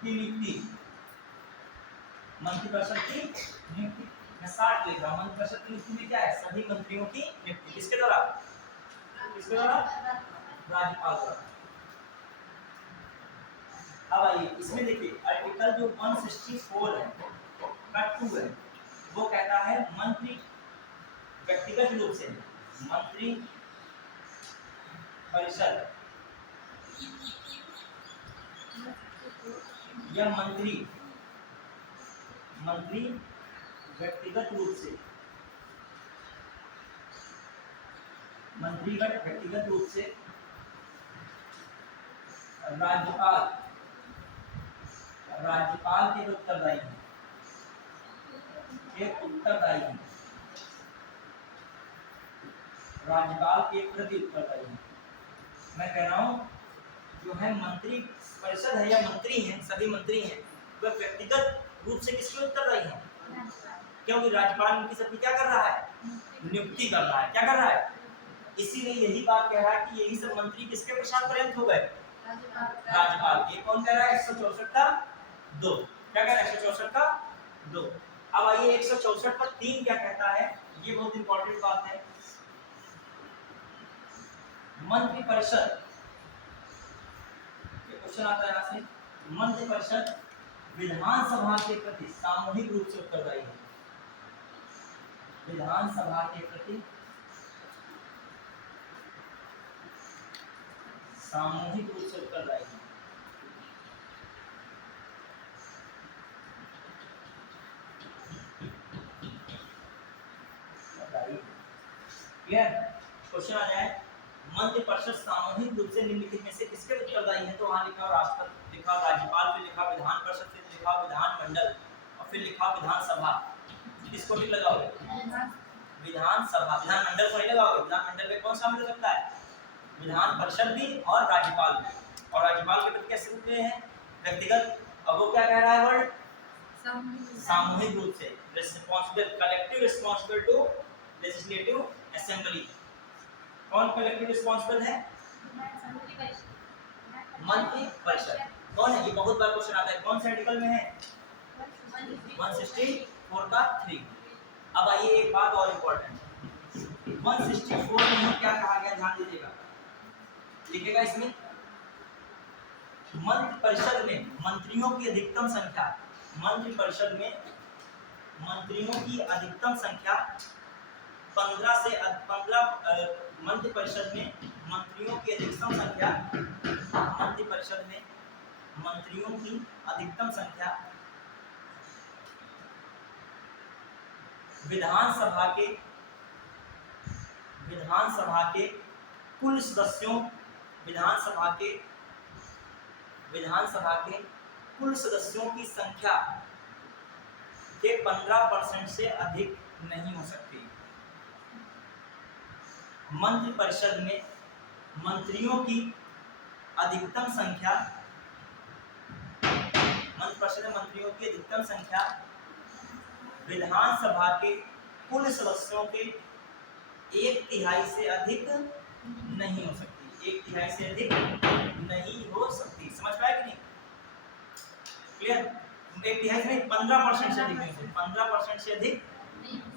की नियुक्ति, मंत्रिपरिषद की नियुक्ति। मैं 60 लिख रहा हूँ। मंत्रिपरिषद की नियुक्ति में क्या है, सभी मंत्रियों की नियुक्ति किसके द्वारा, किसके द्वारा, राज्यपाल द्वारा। अब आइए इसमें देखिए आर्टिकल जो 164 है कट 2 है, वो कहता है मंत्री व्यक्तिगत रूप से मंत्री परिषद या मंत्री व्यक्तिगत रूप से व्यक्तिगत रूप से राज्यपाल के उत्तरदायी हैं, राज्यपाल के प्रति उत्तरदायी हैं। मैं कह रहा हूँ जो है मंत्री परिषद है या मंत्री हैं, सभी मंत्री हैं, वह व्यक्तिगत रूप से किसके उत्तरदायी हैं, क्योंकि राज्यपाल उनकी सबकी क्या कर रहा है, नियुक्ति कर रहा है, क्या कर रहा है। इसीलिए यही बात कह रहा है कि यही सब मंत्री किसके पश्चात पर्यंत हो गए, राज्यपाल। ये कौन कह रहा है, 164 का 2, क्या कह रहा है, 164 का 2। अब आइए 164 पर 3 क्या कहता है, ये बहुत इंपॉर्टेंट बात है। मंत्रिपरिषद, क्वेश्चन आता है यहाँ से, मंत्रिपरिषद विधानसभा के प्रति सामूहिक रूप से उत्तरदायी है, विधानसभा के प्रति सामूहिक रूप से उत्तरदायी है। क्वेश्चन आ जाए मंत्रिपरिषद सामूहिक रूप से निम्नलिखित में से किसके उत्तरदायी है, तो वहां लिखा राष्ट्रपति, लिखा राज्यपाल, फिर लिखा विधान परिषद, फिर लिखा विधानमंडल और फिर लिखा विधानसभा। किसको टिक लगाओगे, विधानसभा, विधानमंडल को नहीं लगाओगे। विधानमंडल में कौन शामिल हो सकता है, विधान परिषद भी और राज्यपाल भी, और राज्यपाल के प्रति कैसे रूप में है, व्यक्तिगत। अब वो क्या कह रहा है वर्ड, सामूहिक रूप से, responsible, collective responsible to legislative assembly. कौन कलेक्टिव रिस्पांसिबल है, मंत्री परिषद। कौन है, ये बहुत बार क्वेश्चन आता है, कौन से आर्टिकल में है, 164 का 3। अब आइए एक बात और इम्पोर्टेंट, 164 में क्या कहा गया, ध्यान दीजिएगा, लिखेगा इसमें मंत्रिपरिषद में मंत्रियों की अधिकतम संख्या, मंत्रिपरिषद में मंत्रियों की अधिकतम संख्या 15 से 15 मंत्रिपरिषद में मंत्रियों की अधिकतम संख्या, मंत्रिपरिषद में मंत्रियों की अधिकतम संख्या विधानसभा के कुल सदस्यों, विधानसभा के कुल सदस्यों की संख्या के 15% से अधिक नहीं हो सकती। मंत्रिपरिषद में मंत्रियों की अधिकतम संख्या, मंत्रिपरिषद में मंत्रियों की अधिकतम संख्या विधानसभा के कुल सदस्यों के 1/3 से अधिक नहीं हो सकती, 1/3 से अधिक नहीं हो सकती। समझ पाए कि नहीं? क्लियर? 1/3 से 15% से अधिक नहीं हो सकती, 15% से अधिक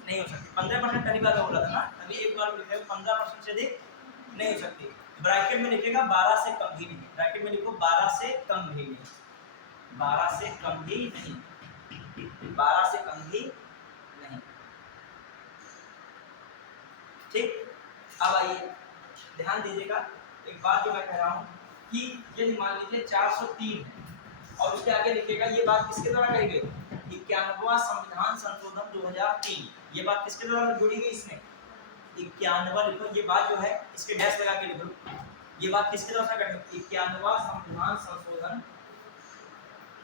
नहीं हो सकती। 15% पहली बार बोला था ना, अभी एक बार लिखेगा 15% से अधिक नहीं हो सकती। ब्रैकेट में लिखेगा 12 से कम भी नहीं, ब्रैकेट में लिखो 12 से कम भी नहीं, 12 से कम भी नहीं, 12 से कम भी नहीं। ठीक, अब आइए ध्यान दीजिएगा, एक बात जो मैं कह रहा हूं कि यदि मान लीजिए 403 है और उसके आगे लिखेगा, ये बात किसके द्वारा कही गई? 91वां संविधान संशोधन 2003, ये बात किसके द्वारा जुड़ी गई? इसमें 91 लिखो, ये बात जो है इसके डैश लगा के लिखो, ये बात किसके द्वारा कही? 91वां संविधान संशोधन,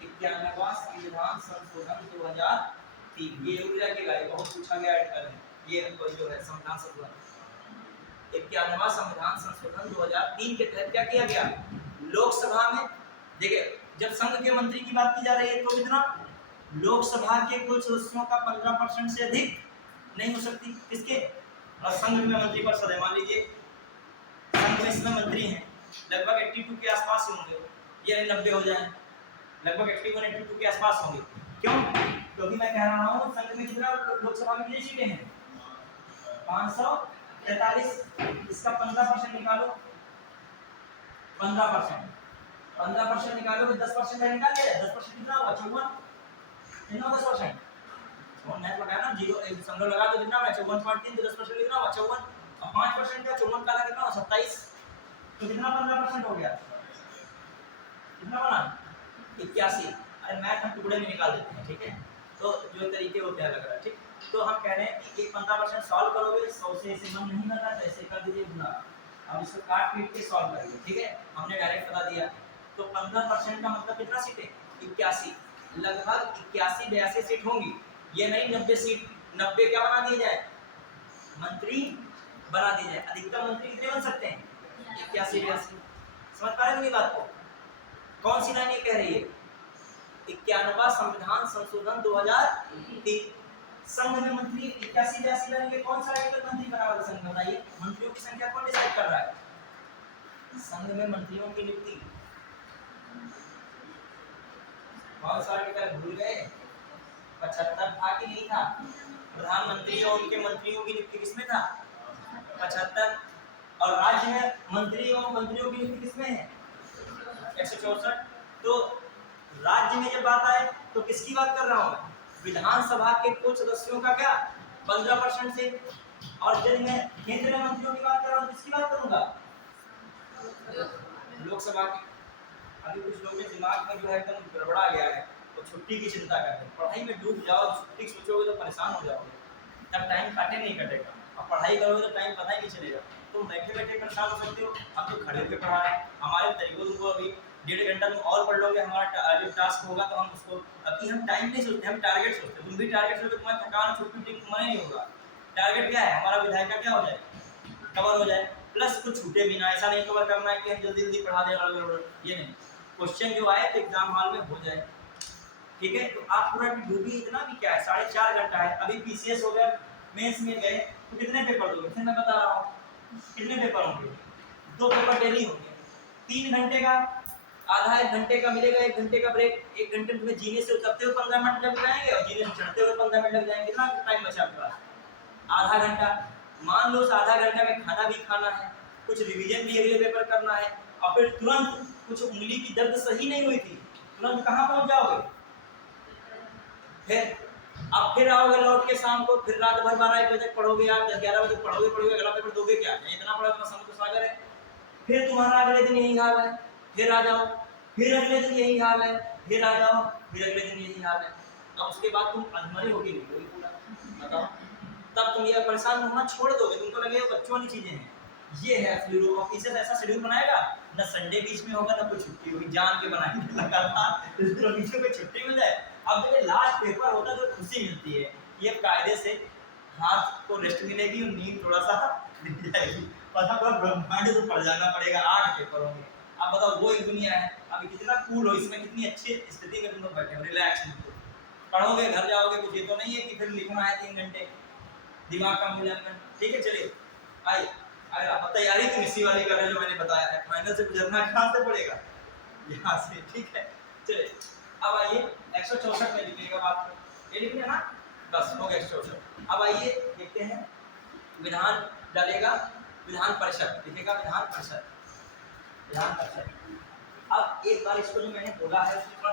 91वां संविधान संशोधन 2003, ये जरूर रखिएगा, ये बहुत पूछा गया है, ये जो है संविधान संशोधन 91वां संविधान संशोधन 2003 के तहत क्या किया गया? लोकसभा में देखिए, जब संघ के मंत्री की बात की जा रही है तो कितना, लोकसभा के कुल सदस्यों का 15% से अधिक नहीं हो सकती, किसके? और संघ में मंत्री परिषद है, मान लीजिए संघ में इसमें मंत्री हैं लगभग 82 के आसपास होंगे, ये 90 हो जाए, लगभग 81-82 के आसपास होंगे। क्यों? क्योंकि मैं कह रहा हूँ संघ में कितना, लोकसभा में कितनी सीटें हैं? 543, इसका 15% निकालो, 15% निकालो, 10% में निकाल लिया, 10% कितना होगा? 54, कितना 10%? और मैथ लगाया ना, जीरो एक संख्या लगा दो, कितना है? 54.3, तो 10% कितना होगा? 54, और 5% का 54 का कितना होगा? 27, तो कितना 15% हो गया? कितना बना? 81। अरे मैथ हम टुकड़े में निकाल देते हैं, ठीक है, तो जो तरीके होते हैं लग रहा है, ठीक। तो हम कह रहे हैं कि 15% सॉल्व करोगे, 100 से ऐसे मन नहीं करता, तो ऐसे कर दीजिए गुना, अब इसको काट पीट के सॉल्व करिए, ठीक है, हमने डायरेक्ट बता दिया। तो 15% का मतलब कितना सीट है? 81, लगभग 81-82 सीट होंगी, ये नहीं 90 सीट, 90 क्या बना दिए जाए? मंत्री बना दिए जाए। अधिकतम मंत्री कितने बन सकते हैं? 81-82। समझ पा रहे हैं मेरी बात को? कौन सी लाइन ये कह रही है? 91वां संविधान संशोधन 2003, संघ में मंत्री 81-82 रहेंगे, कौन सा आर्टिकल मंत्री बना होगा संघ में? बताइए, मंत्रियों की संख्या कौन डिसाइड कर रहा है? संघ में मंत्रियों की नियुक्ति कौन सा आर्टिकल भूल गए? 75 था कि नहीं था? प्रधानमंत्री और उनके मंत्रियों की नियुक्ति किसमें था? 75। और राज्य में मंत्री और मंत्रियों की नियुक्ति किसमें है? 164। तो राज्य में जब बात आए तो किसकी बात कर रहा हूं मैं? विधानसभा के कुल सदस्यों का क्या? 15% से। और जब मैं केंद्रीय मंत्रियों की बात कर रहा हूं, किसकी बात करूंगा? लोकसभा की। अभी कुछ लोगों के दिमाग में जो है एकदम गड़बड़ा गया है, तो छुट्टी की चिंता करते हैं, पढ़ाई में डूब जाओ, छुट्टी सोचोगे तो परेशान हो जाओगे, तब टाइम काटे नहीं कटेगा, और पढ़ाई करोगे तो टाइम पता ही नहीं चलेगा, तुम बैठे बैठे परेशान हो सकते हो। हम तो खड़े होकर पढ़ा रहे हैं, हमारे तरीकों को अभी 1.5 घंटा तुम और पढ़ लोगे, हमारा जो टास्क होगा तो हम उसको, अभी हम टाइम नहीं सोचते, हम टारगेट सोचते। तुम भी टारगेट सोचोगे, तुम्हारा थकान छुट्टी मन नहीं होगा। टारगेट क्या है हमारा? विधायक का क्या हो जाए? कवर हो जाए, प्लस कुछ छूटे भी ना। ऐसा नहीं कवर करना है कि हम जल्दी जल्दी पढ़ा दें, ये नहीं, क्वेश्चन जो आए तो एग्जाम हॉल में हो जाए, ठीक है। तो आप पूरा डूबी, इतना भी क्या है, 4.5 घंटा है। अभी पीसीएस हो गया, मेंस में गए तो कितने पेपर दोगे? मैं बता रहा हूँ कितने पेपर होंगे? 2 पेपर डेली होंगे, 3 घंटे का, आधा 1 घंटे का मिलेगा, 1 घंटे का ब्रेक। 1 घंटे में जीने से उतरते हुए 15 मिनट लग जाएंगे और जीने से चढ़ते हुए 15 मिनट लग जाएंगे। कितना टाइम बचा आपके पास? आधा घंटा। मान लो आधा घंटा में खाना भी खाना है, कुछ रिवीजन भी अगले पेपर करना है, और फिर तुरंत कुछ उंगली की दर्द सही नहीं हुई थी, तुरंत कहाँ पहुंच जाओगे? फिर अब फिर आओगे लौट के शाम को, फिर रात भर 12-1 बजे तक पढ़ोगे, आप 10-11 बजे पढ़ोगे, अगला पेपर दोगे क्या? इतना पढ़ा तो समुद्र सागर है। फिर तुम्हारा अगले दिन यही हाल है, फिर आ जाओ, फिर अगले दिन यही हाल है, फिर आ जाओ, फिर अगले दिन यही हाल है। अब उसके बाद तुम अधमरे होगे निकलोगे पूरा, बताओ। तब तुम ये परेशान होना छोड़ दोगे, तुमको लगेगा बच्चों वाली चीजें हैं। ये है असली रूप। ऑफिसर ऐसा शेड्यूल बनाएगा, ना संडे बीच में होगा ना कोई छुट्टी होगी, जान के बनाएंगे लगातार बीच में कोई छुट्टी मिल जाए। अब जब लास्ट पेपर होता है तो खुशी मिलती है, ये कायदे से हाथ को रेस्ट मिलेगी और नींद थोड़ा सा मिल जाएगी, पता पूरा ब्रह्मांड तो पड़ जाना पड़ेगा। 8 पेपर होंगे, अब बताओ वो एक दुनिया है। अभी कितना कूल हो, इसमें कितनी अच्छी स्थिति में तुम लोग बैठे हो, रिलैक्स पढ़ोगे, घर जाओगे, कुछ ये तो नहीं है कि फिर लिखना है 3 घंटे, दिमाग का मूल्यांकन। ठीक है, चलिए आइए। अगर आप तैयारी तो इसी वाली कर रहे हैं जो मैंने बताया है, फाइनल से गुजरना कहाँ से पड़ेगा? यहाँ से। ठीक है, चलिए अब आइए 164 में लिखिएगा बात को, ये लिखना ना, बस हो गया 164। अब आइए देखते हैं, विधान डालेगा, विधान परिषद लिखेगा, विधान परिषद, विधान परिषद। अब एक बार इसको जो मैंने बोला है उसके ऊपर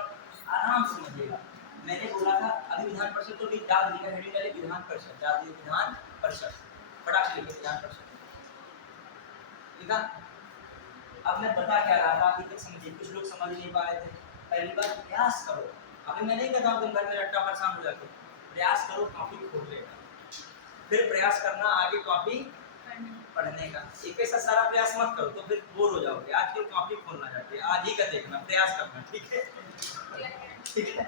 आराम से समझिएगा। मैंने बोला था अभी विधान परिषद तो भी डाल दिया, हेडिंग डाले विधान परिषद, डाल दिया विधान परिषद, फटाक लिखे विधान परिषद, ठीक है। अब मैं बता क्या रहा था, अभी तक समझिए, कुछ लोग समझ नहीं पा रहे थे। पहली बार प्रयास करो, अभी मैं नहीं कहता हूँ तुम घर में रट्टा परेशान हो जाते, प्रयास करो कॉपी खोल लेगा, फिर प्रयास करना आगे कॉपी पढ़ने का। एक ऐसा सारा प्रयास मत करो तो फिर बोर हो जाओगे। आज केवल कॉपी खोलना चाहते हैं, आज ही का देखना, प्रयास करना, ठीक है, ठीक है।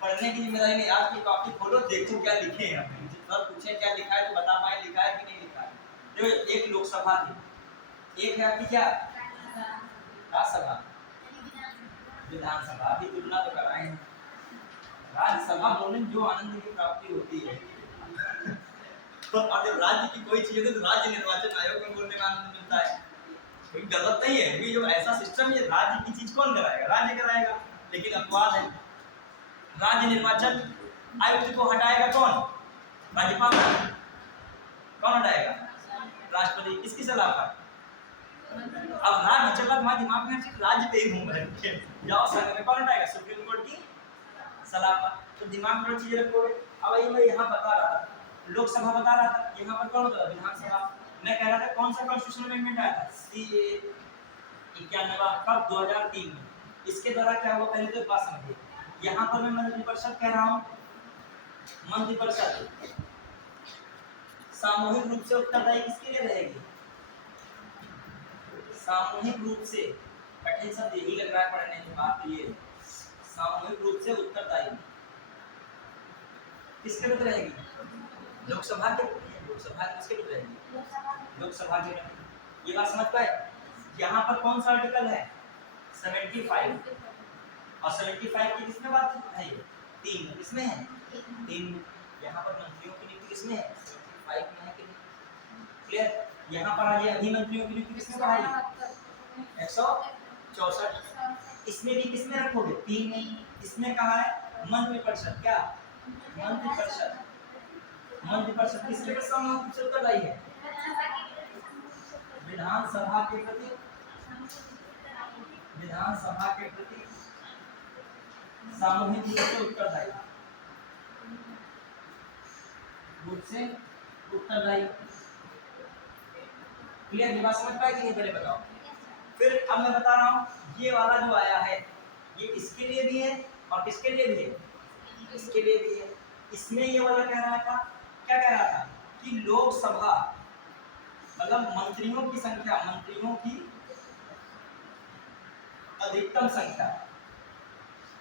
पढ़ने की जिम्मेदारी नहीं, आज की कॉपी खोलो, देखो क्या लिखे हैं, सर पूछे क्या लिखा है तो बता पाए लिखा है कि नहीं लिखा है। देखो एक लोकसभा थी, एक है आपकी क्या राज्यसभा, विधानसभा। अभी तुलना तो कराए हैं, राज्यसभा बोलने में जो आनंद की प्राप्ति होती है तो अब जब राज्य की कोई चीज है तो राज्य निर्वाचन आयोग में बोलने में आनंद मिलता है, कोई गलत नहीं है। अभी जो ऐसा सिस्टम है, राज्य की चीज कौन कराएगा? राज्य कराएगा। लेकिन अपवाद है, राज्य निर्वाचन आयुक्त को हटाएगा कौन? राज्यपाल। कौन हटाएगा? राष्ट्रपति। किसकी सलाह पर? अब राज्य चला, तुम्हारे दिमाग में राज्य पे ही घूम रहे हैं, जाओ संघ में, कौन हटाएगा? सुप्रीम कोर्ट की सलाह पर। तो दिमाग में चीजें रखोगे। अब ये मैं यहाँ बता रहा था, लोकसभा बता रहा था, यहाँ पर कौन होता है? विधानसभा। मैं कह रहा था कौन सा कॉन्स्टिट्यूशनल अमेंडमेंट आया था? CA 91 2003 में। इसके द्वारा क्या हुआ पहले तो बात समझिए। यहाँ पर मैं मंत्रिपरिषद कह रहा हूँ, मंत्रिपरिषद सामूहिक रूप से उत्तरदायी किसके लिए रहेगी? सामूहिक रूप से, कठिन शब्द यही लग रहा है पढ़ने की बात तो ये, सामूहिक रूप से उत्तरदायी किसके लिए रहेगी? लोकसभा के, लोकसभा किसके लिए रहेगी? लोकसभा के। ये बात समझ पाए? यहाँ पर कौन सा आर्टिकल है? 75, और 75 की किसमें बात है? 3 किसमें है? 3। यहाँ पर मंत्रियों की नियुक्ति किसमें है? 75 में है कि नहीं? क्लियर? यहाँ पर आज अधिमंत्रियों की नियुक्ति किसमें पढ़ाई? 164। इसमें भी किसमें रखोगे? 3 में। इसमें कहा है मंत्रिपरिषद, क्या मंत्रिपरिषद, मंत्रिपरिषद किसके लिए सामूहिक रूप से उत्तरदायी है? विधानसभा के प्रति, विधानसभा के प्रति सामूहिक रूप से उत्तरदायी, रूप से उत्तरदायी। क्लियर? बात समझ पाए कि नहीं? पहले बताओ। फिर अब मैं बता रहा हूँ, ये वाला जो आया है ये इसके लिए भी है और किसके लिए भी है? इसके लिए भी है। इसमें ये वाला कह रहा था, क्या कह रहा था? कि लोकसभा मतलब मंत्रियों की संख्या, मंत्रियों की अधिकतम संख्या,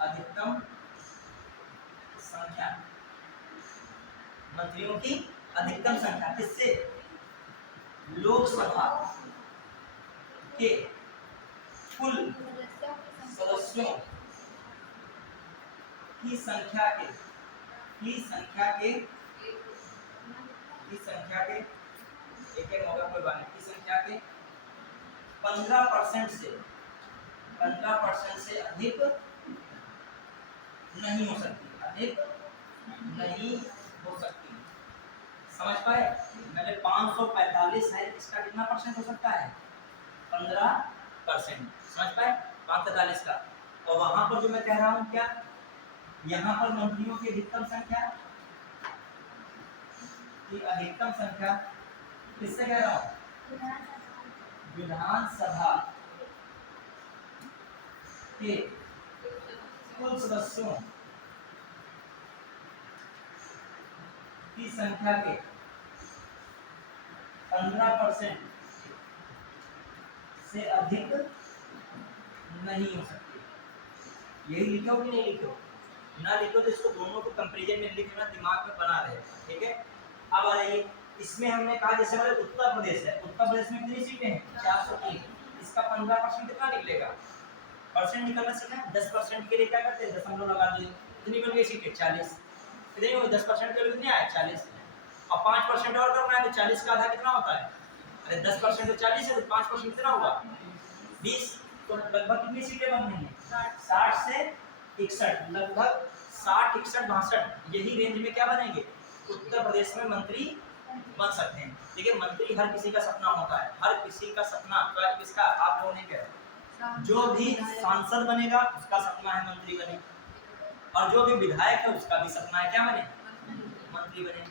अधिकतम संख्या, मंत्रियों की अधिकतम संख्या किससे? लोकसभा के कुल सदस्यों की संख्या के, एक होगा कोई बात नहीं, की संख्या के 15% से अधिक नहीं हो सकती, अधिक नहीं हो सकती। समझ पाए? मैंने 545 है, इसका कितना परसेंट हो सकता है? 15%। समझ पाए? 545 का। और वहां पर जो मैं कह रहा हूं क्या, यहाँ पर मंत्रियों की अधिकतम संख्या किससे कह रहा हूं? विधानसभा के कुल सदस्यों की संख्या के 15% से अधिक नहीं हो सकती। यही लिखो कि नहीं लिखो? ना लिखो तो इसको दोनों को कंपैरिजन में लिखना, दिमाग में बना रहे। ठीक है, अब आ जाइए, इसमें हमने कहा जैसे हमारे उत्तर प्रदेश है, उत्तर प्रदेश में कितनी सीटें हैं? 403। इसका 15% कितना निकलेगा? परसेंट निकालना सीखा है? 10% के लिए क्या करते हैं? दशमलव लगा दिए, कितनी बन गई सीटें? 40। कितनी हुई? 10% के लिए कितने आए? 40। और 5% और करना है तो 40 का आधा कितना होता है? अरे 10% तो 40 है, तो 5% कितना हुआ? 20। तो लगभग कितनी सीटें बन रही हैं? 60 से 61, लगभग 60, 61, 62 यही रेंज में क्या बनेंगे? उत्तर प्रदेश में मंत्री बन सकते हैं। देखिए, मंत्री हर किसी का सपना होता है, हर किसी का सपना। किसका? आप लोगों ने कह, जो भी सांसद बनेगा उसका सपना है मंत्री बने, और जो भी विधायक है उसका भी सपना है क्या बने? मंत्री बने।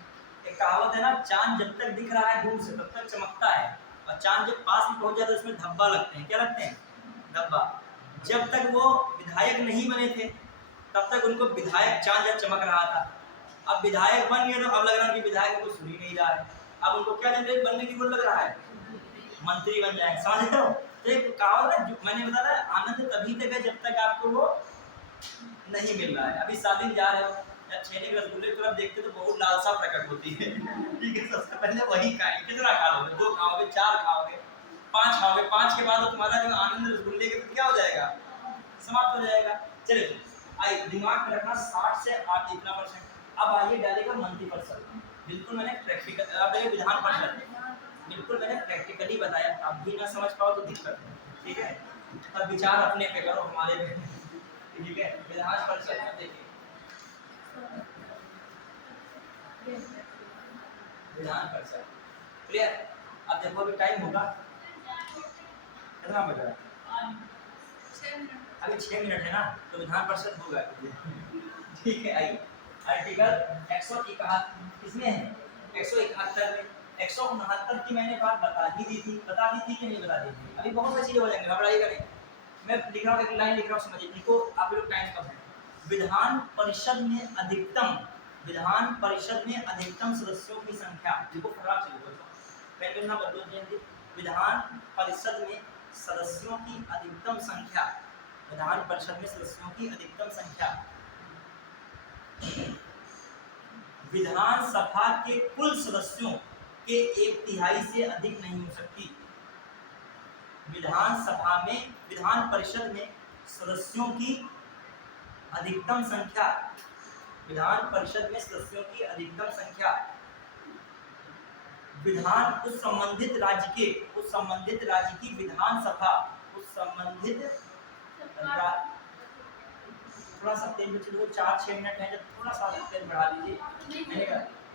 एक कहावत है ना, चांद जब तक दिख रहा है दूर से तब तक चमकता है, और चांद जब पास में पहुंच जाता है उसमें धब्बा लगते हैं। क्या लगते हैं? धब्बा। जब तक वो विधायक नहीं बने थे तब तक उनको विधायक चांद जब चमक रहा था। अब विधायक बन गए तो अब लग रहा है कि विधायक को सुन ही नहीं रहा है। अब उनको क्या जनरेट बनने की गुण लग रहा है? मंत्री बन जाए। समझ रहे हो? तो एक कहावत है, मैंने बताया आनंद तभी तक है जब तक आपको वो नहीं मिल रहा है। अभी शादी जा रहे हो, छेने के रसगुल्ले की तरफ देखते तो बहुत लालसा प्रकट होती है। ठीक है, सबसे पहले वही खाएंगे। कितना खाओगे? 2 खाओगे, 4 खाओगे, 5 खाओगे। 5 के बाद तुम्हारा जो आनंद रसगुल्ले के क्या हो जाएगा? समाप्त हो जाएगा। चलिए, आइए दिमाग में रखना 60 से 8 इतना परसेंट। अब आइए डालेगा मंत्री परिषद। बिल्कुल मैंने प्रैक्टिकल, अब ये विधान परिषद बिल्कुल मैंने प्रैक्टिकली बताया। आप भी ना समझ पाओ तो दिक्कत है। ठीक है, तब विचार अपने पे करो, हमारे पे। ठीक है, विधान परिषद में देखिए, विधान परिषद क्लियर। अब देखो अभी टाइम होगा कितना बज रहा है? अभी 6 मिनट है ना, तो विधान परिषद होगा। ठीक है, आइए आर्टिकल 171 किसमें है? 171 में। 169 की मैंने बात बता दी थी कि नहीं बता दी थी? अभी बहुत सी चीजें हो जाएंगी, घबराइएगा नहीं। मैं लिख रहा हूँ, एक लाइन लिख रहा हूँ, समझिए। देखो आप लोग टाइम कब है? विधान परिषद में अधिकतम सदस्यों की संख्या, देखो खराब चल रहा है, पेन करना बदलो जल्दी। विधान परिषद में सदस्यों की अधिकतम संख्या, विधान परिषद में सदस्यों की अधिकतम संख्या विधानसभा के कुल सदस्यों के 1/3 से अधिक नहीं हो सकती। विधान परिषद में सदस्यों की अधिकतम संख्या, विधान परिषद में सदस्यों की अधिकतम संख्या उस संबंधित राज्य की विधानसभा, थोड़ा सा तेज बच्चे लोग 4-6 मिनट है, जब थोड़ा सा तेज बढ़ा लीजिए।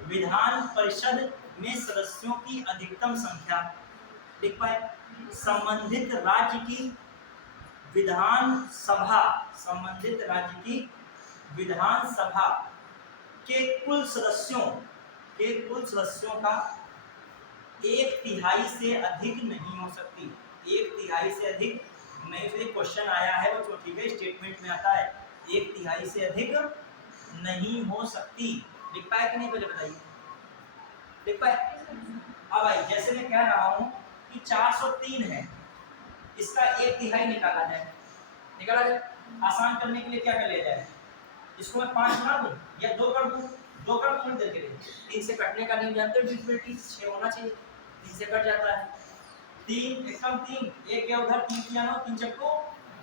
विधान परिषद में सदस्यों की अधिकतम संख्या लिख पाए, संबंधित राज्य की विधानसभा के कुल सदस्यों का 1/3 से अधिक नहीं हो सकती। 1/3 से अधिक नहीं। फिर क्वेश्चन आया है वो, ठीक है, स्टेटमेंट में आता है 1/3 से अधिक नहीं हो सकती। लिख पाए कि नहीं? पहले बताइए, लिख पाए? अब भाई जैसे मैं कह रहा हूँ कि 403 है, इसका 1/3 निकाला जाए। आसान करने के लिए क्या कर लिया जाए? इसको मैं 5 बना दूं या 2 कर दूं? 2 कर दूं देर के लिए। 3 से कटने का नहीं जानते हो, डिफिकल्टी 6 होना चाहिए, 3 से कट जाता है। 3 एकम 3, एक गया उधर, 3 किया 9, 3 चक्को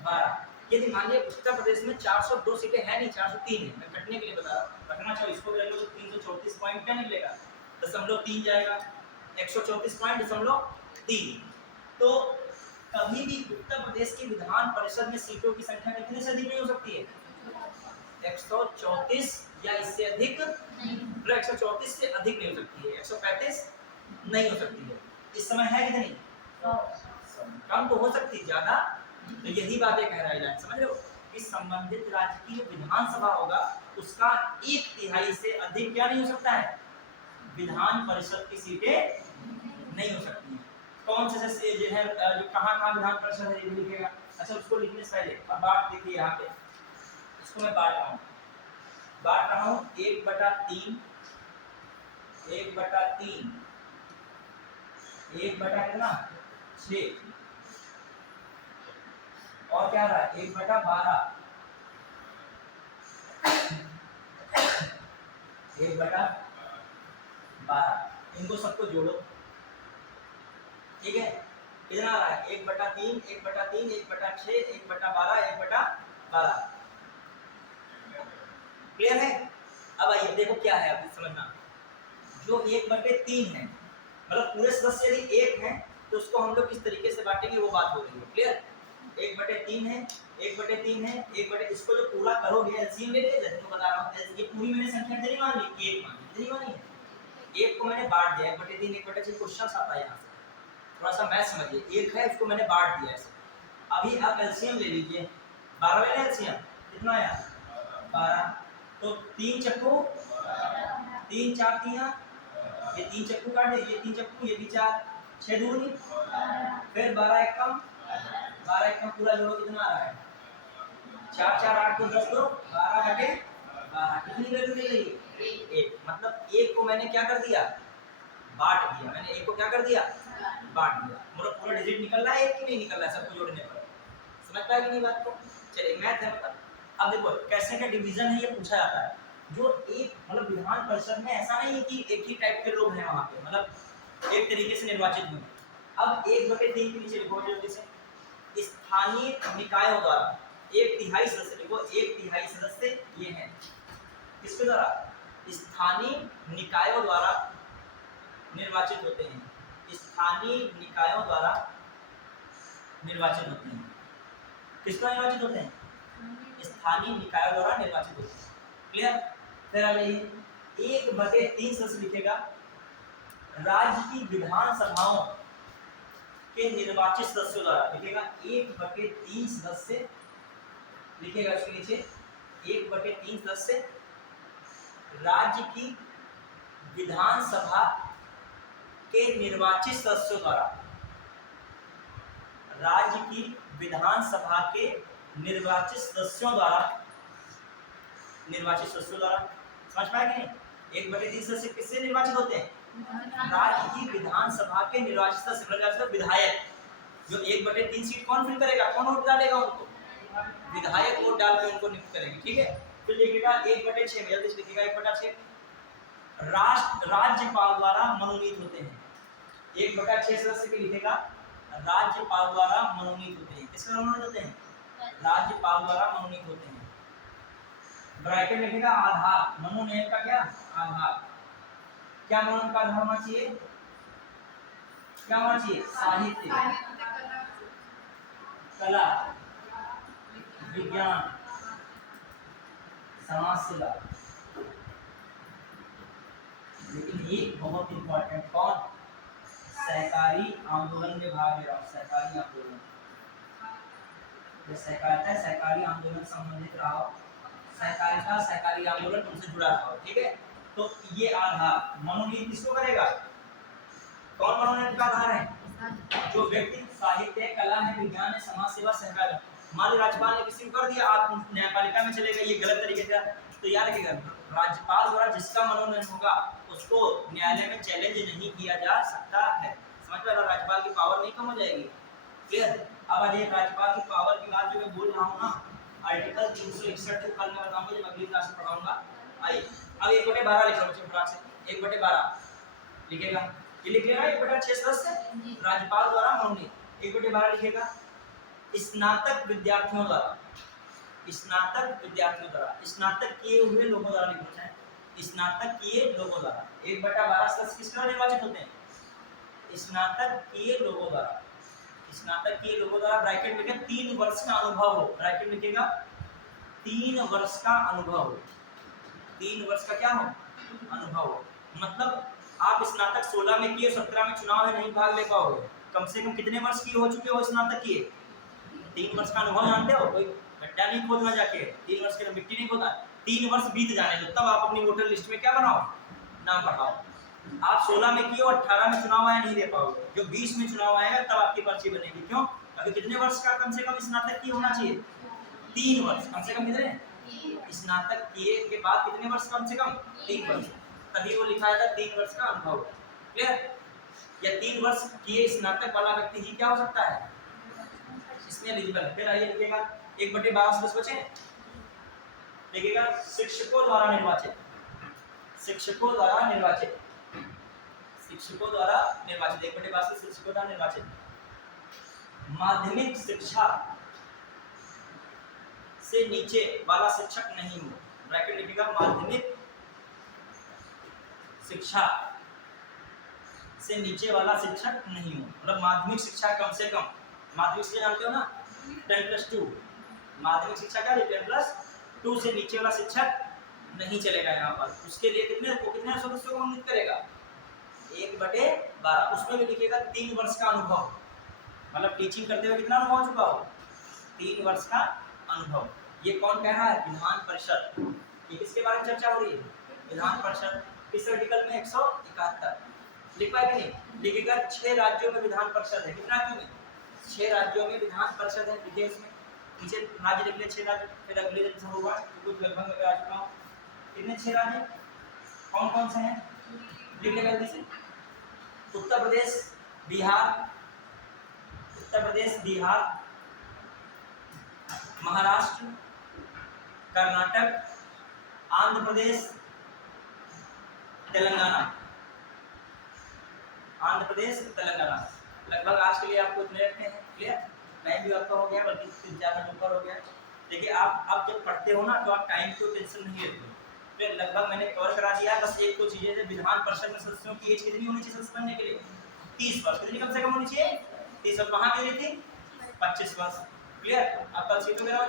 12। यदि मान लिया उत्तर प्रदेश में 402 सीटें हैं नहीं, 403 है, मैं कटने के लिए बता रहा हूँ। रखना चाहिए, इसको ले लो तो 334 पॉइंट क्या निकलेगा? 0.3 जाएगा, 134.3। तो कभी भी उत्तर प्रदेश की विधान परिषद में सीटों की संख्या कितने से अधिक नहीं हो सकती है? 134 या इससे अधिक मतलब 134 से अधिक नहीं हो सकती है, 135 नहीं हो सकती है। इस समय है कि नहीं? कम तो हो सकती है, ज्यादा तो यही बातें कह रहा है, समझ रहे हो कि संबंधित राज्य की जो विधानसभा होगा उसका 1/3 से अधिक क्या नहीं हो सकता है, विधान परिषद की सीटें नहीं हो सकती। कौन से जो है जो कहाँ विधान परिषद है ये भी लिखेगा। अच्छा उसको लिखने से पहले अब बात देखिए यहाँ पे, इसको मैं बांट रहा हूँ 1/3 कितना 6 और क्या रहा 1/12 इनको सबको जोड़ो, ठीक है कितना आ रहा है 1/3 1/3 1/6 1/12 1/12 क्लियर है। अब आइए देखो क्या है, आप समझना जो 1/3 है मतलब पूरे सदस्य यदि 1 है तो उसको हम लोग किस तरीके से बांटेंगे वो बात हो रही है, क्लियर 1/3 है 1/3 है 1/, इसको जो पूरा करोगे एलसीएम लेके जैसे मैं बता रहा हूं ये पूरी मैंने संख्या नहीं मान ली 1 मान ली, नहीं मानी है 1 को मैंने बांट दिया 1/3 1/6 क्वेश्चन आता है यहाँ से थोड़ा सा मैथ समझिए 1 है उसको मैंने बांट दिया ऐसे। अभी आप एलसीएम ले लीजिए 12 ले एलसीएम कितना आया 12 तो 3 चक्कू 3 4 3 ये 3 चक्कू काट दे ये 3 चक्कू ये भी 4 6 दूनी फिर 12 1 कम पूरा जोड़ो कितना आ रहा है 4 4 8 तो 10 दो 12 बटे 12 कितनी वैल्यू ले ली 1 मतलब 1 को मैंने क्या कर दिया बांट दिया, मैंने 1 को क्या कर दिया बांट दिया मतलब पूरा डिजिट निकल रहा है 1 कि नहीं निकल रहा है सबको जोड़ने पर, समझ पाए कि नहीं बात को। चलिए मैथ है मतलब अब देखो कैसे का डिवीजन है ये पूछा जाता है जो एक मतलब विधान परिषद में ऐसा नहीं है कि एक ही टाइप के लोग हैं वहाँ पे मतलब एक तरीके से निर्वाचित हुए। अब 1/3 के नीचे लिखो जल्दी से स्थानीय निकायों द्वारा 1/3 सदस्य लिखो 1/3 सदस्य ये हैं किसके द्वारा स्थानीय निकायों द्वारा निर्वाचित होते हैं, स्थानीय निकायों द्वारा निर्वाचित होते हैं, किस द्वारा निर्वाचित होते हैं स्थानीय निकायों द्वारा निर्वाचित होते हैं, क्लियर। फिर आइए 1/3 सदस्य लिखेगा राज्य की विधानसभाओं के निर्वाचित सदस्यों द्वारा लिखेगा 1/3 सदस्य लिखेगा उसके नीचे 1/3 सदस्य राज्य की विधानसभा के निर्वाचित सदस्यों द्वारा, राज्य की विधानसभा के निर्वाचित सदस्यों द्वारा समझ पाए कि नहीं 1/3 सदस्य किससे निर्वाचित होते हैं राज्य की विधानसभा के निर्वाचित सदस्य विधायक जो 1/3 सीट कौन फिल करेगा कौन वोट डालेगा उनको विधायक वोट डाल के उनको नियुक्त करेंगे, ठीक है। फिर लिखेगा 1/6 में जल्दी से लिखेगा 1/6 राज्यपाल द्वारा मनोनीत होते हैं 1/6 सदस्य के लिखेगा राज्यपाल द्वारा मनोनीत होते हैं, किससे मनोनीत होते हैं राज्यपाल द्वारा मनोनीत होते हैं। ब्रैकेट में लिखेगा आधार मनोनयन का क्या आधार, क्या मनोनयन का आधार होना चाहिए क्या होना चाहिए साहित्य कला विज्ञान समाज सेवा, लेकिन ये बहुत इंपॉर्टेंट कौन सहकारी आंदोलन में भाग ले रहा हूँ सहकारी आंदोलन सहकारिता सहकारी आंदोलन संबंधित रहा हो सहकारिता सहकारी आंदोलन उनसे जुड़ा रहा हो, ठीक है। तो ये आधार मनोनीत किसको करेगा कौन मनोनीत का आधार है जो व्यक्ति साहित्य कला है विज्ञान है समाज सेवा सहकारी। मान लो राज्यपाल ने किसी को कर दिया आप न्यायपालिका में चले गए ये गलत तरीके से तो याद रखिएगा राज्यपाल द्वारा जिसका मनोनयन होगा उसको न्यायालय में चैलेंज नहीं किया जा सकता है, समझ में राज्यपाल की पावर नहीं कम हो जाएगी, क्लियर। अब आइए राज्यपाल की पावर की बात जो मैं बोल रहा हूँ ना आर्टिकल 361 को कल मैं बताऊंगा जब अगली क्लास में पढ़ाऊंगा। आइए अब 1/12 लिख लो बच्चे फटाक से 1/12 लिखेगा ये लिख लेना 1/6 सदस्य राज्यपाल द्वारा मनोनीत 1/12 लिखेगा स्नातक विद्यार्थियों द्वारा स्नातक किए हुए लोगों द्वारा लिखना है स्नातक किए लोगों द्वारा 1/12 सदस्य किसके द्वारा निर्वाचित होते हैं स्नातक किए लोगों द्वारा ब्रैकेट में 3 वर्ष का अनुभव हो ब्रैकेट लिखेगा 3 वर्ष का अनुभव, 3 वर्ष का क्या हो अनुभव। मतलब आप स्नातक 16 में किए, 17 में चुनाव में नहीं भाग ले पाओगे, कम से कम कितने वर्ष की हो चुके हो स्नातक किए, 3 वर्ष का अनुभव। जानते हो कोई गड्ढा नहीं खोदना जाके, 3 वर्ष के मिट्टी नहीं खोदा, 3 वर्ष बीत जाने दो, तब आप अपनी वोटर लिस्ट में क्या बनाओ, नाम बढ़ाओ। आप 16 में किए और 18 में चुनाव आया नहीं दे पाओगे, जो 20 में चुनाव आएगा तब आपकी पर्ची बनेगी। क्यों? अभी कितने वर्ष का कम से कम स्नातक की होना चाहिए, 3 वर्ष कम से कम। कितने स्नातक किए के बाद कितने वर्ष कम से कम 3 वर्ष, तभी वो लिखा था 3 वर्ष का अनुभव। क्लियर? या 3 वर्ष किए स्नातक वाला व्यक्ति ही क्या हो सकता है इसमें एलिजिबल। फिर आइए लिखिएगा 1/22 बचे, लिखिएगा शिक्षकों द्वारा निर्वाचित, शिक्षकों द्वारा निर्वाचित, शिक्षकों द्वारा निर्वाचित, 1/22 शिक्षकों द्वारा निर्वाचित। माध्यमिक शिक्षा से नीचे वाला शिक्षक नहीं हो, ब्रैकेट लिखिएगा, माध्यमिक शिक्षा से नीचे वाला शिक्षक नहीं हो, मतलब माध्यमिक शिक्षा कम से कम, माध्यमिक शिक्षा जानते हो ना 10+2, माध्यमिक शिक्षा का 10+2 से नीचे वाला शिक्षक नहीं चलेगा यहाँ पर। उसके लिए कितने सदस्यों को मनोनीत करेगा, 1/12। उसमें भी लिखिएगा 3 वर्ष का अनुभव, मतलब टीचिंग करते हुए कितना अनुभव हो चुका हो, 3 वर्ष का अनुभव। ये कौन कह रहा है, विधान परिषद। ये किसके बारे में चर्चा हो रही है, विधान परिषद। किस आर्टिकल में 171 लिख पाए कि नहीं, लिखिएगा 6 राज्यों में विधान परिषद है। कितने राज्यों में, 6 राज्यों में विधान परिषद है। विदेश में नीचे राज्य लिख ले 6 राज्य, फिर अगले दिन से होगा कुछ लगभग मैं आ चुका हूँ। कितने 6 राज्य कौन कौन से हैं, लिख ले जल्दी से। उत्तर प्रदेश, बिहार, उत्तर प्रदेश, बिहार, महाराष्ट्र, कर्नाटक, आंध्र प्रदेश, तेलंगाना, आंध्र प्रदेश, तेलंगाना। लगभग आज के लिए आपको इतने रखते हैं। क्लियर? टाइम भी आपका हो गया, बल्कि 3-4 मिनट ऊपर हो गया। देखिए आप अब जब पढ़ते हो ना तो आप टाइम को टेंशन नहीं लेते। फिर लगभग मैंने कवर करा दिया, बस एक दो चीजें हैं। विधान परिषद में सदस्यों की एज कितनी होनी चाहिए सदस्य बनने के लिए, 30 वर्ष। कितनी कम से कम होनी चाहिए, 30 वर्ष। वहां कितनी थी, 25 वर्ष। क्लियर? अब कल सीट वगैरह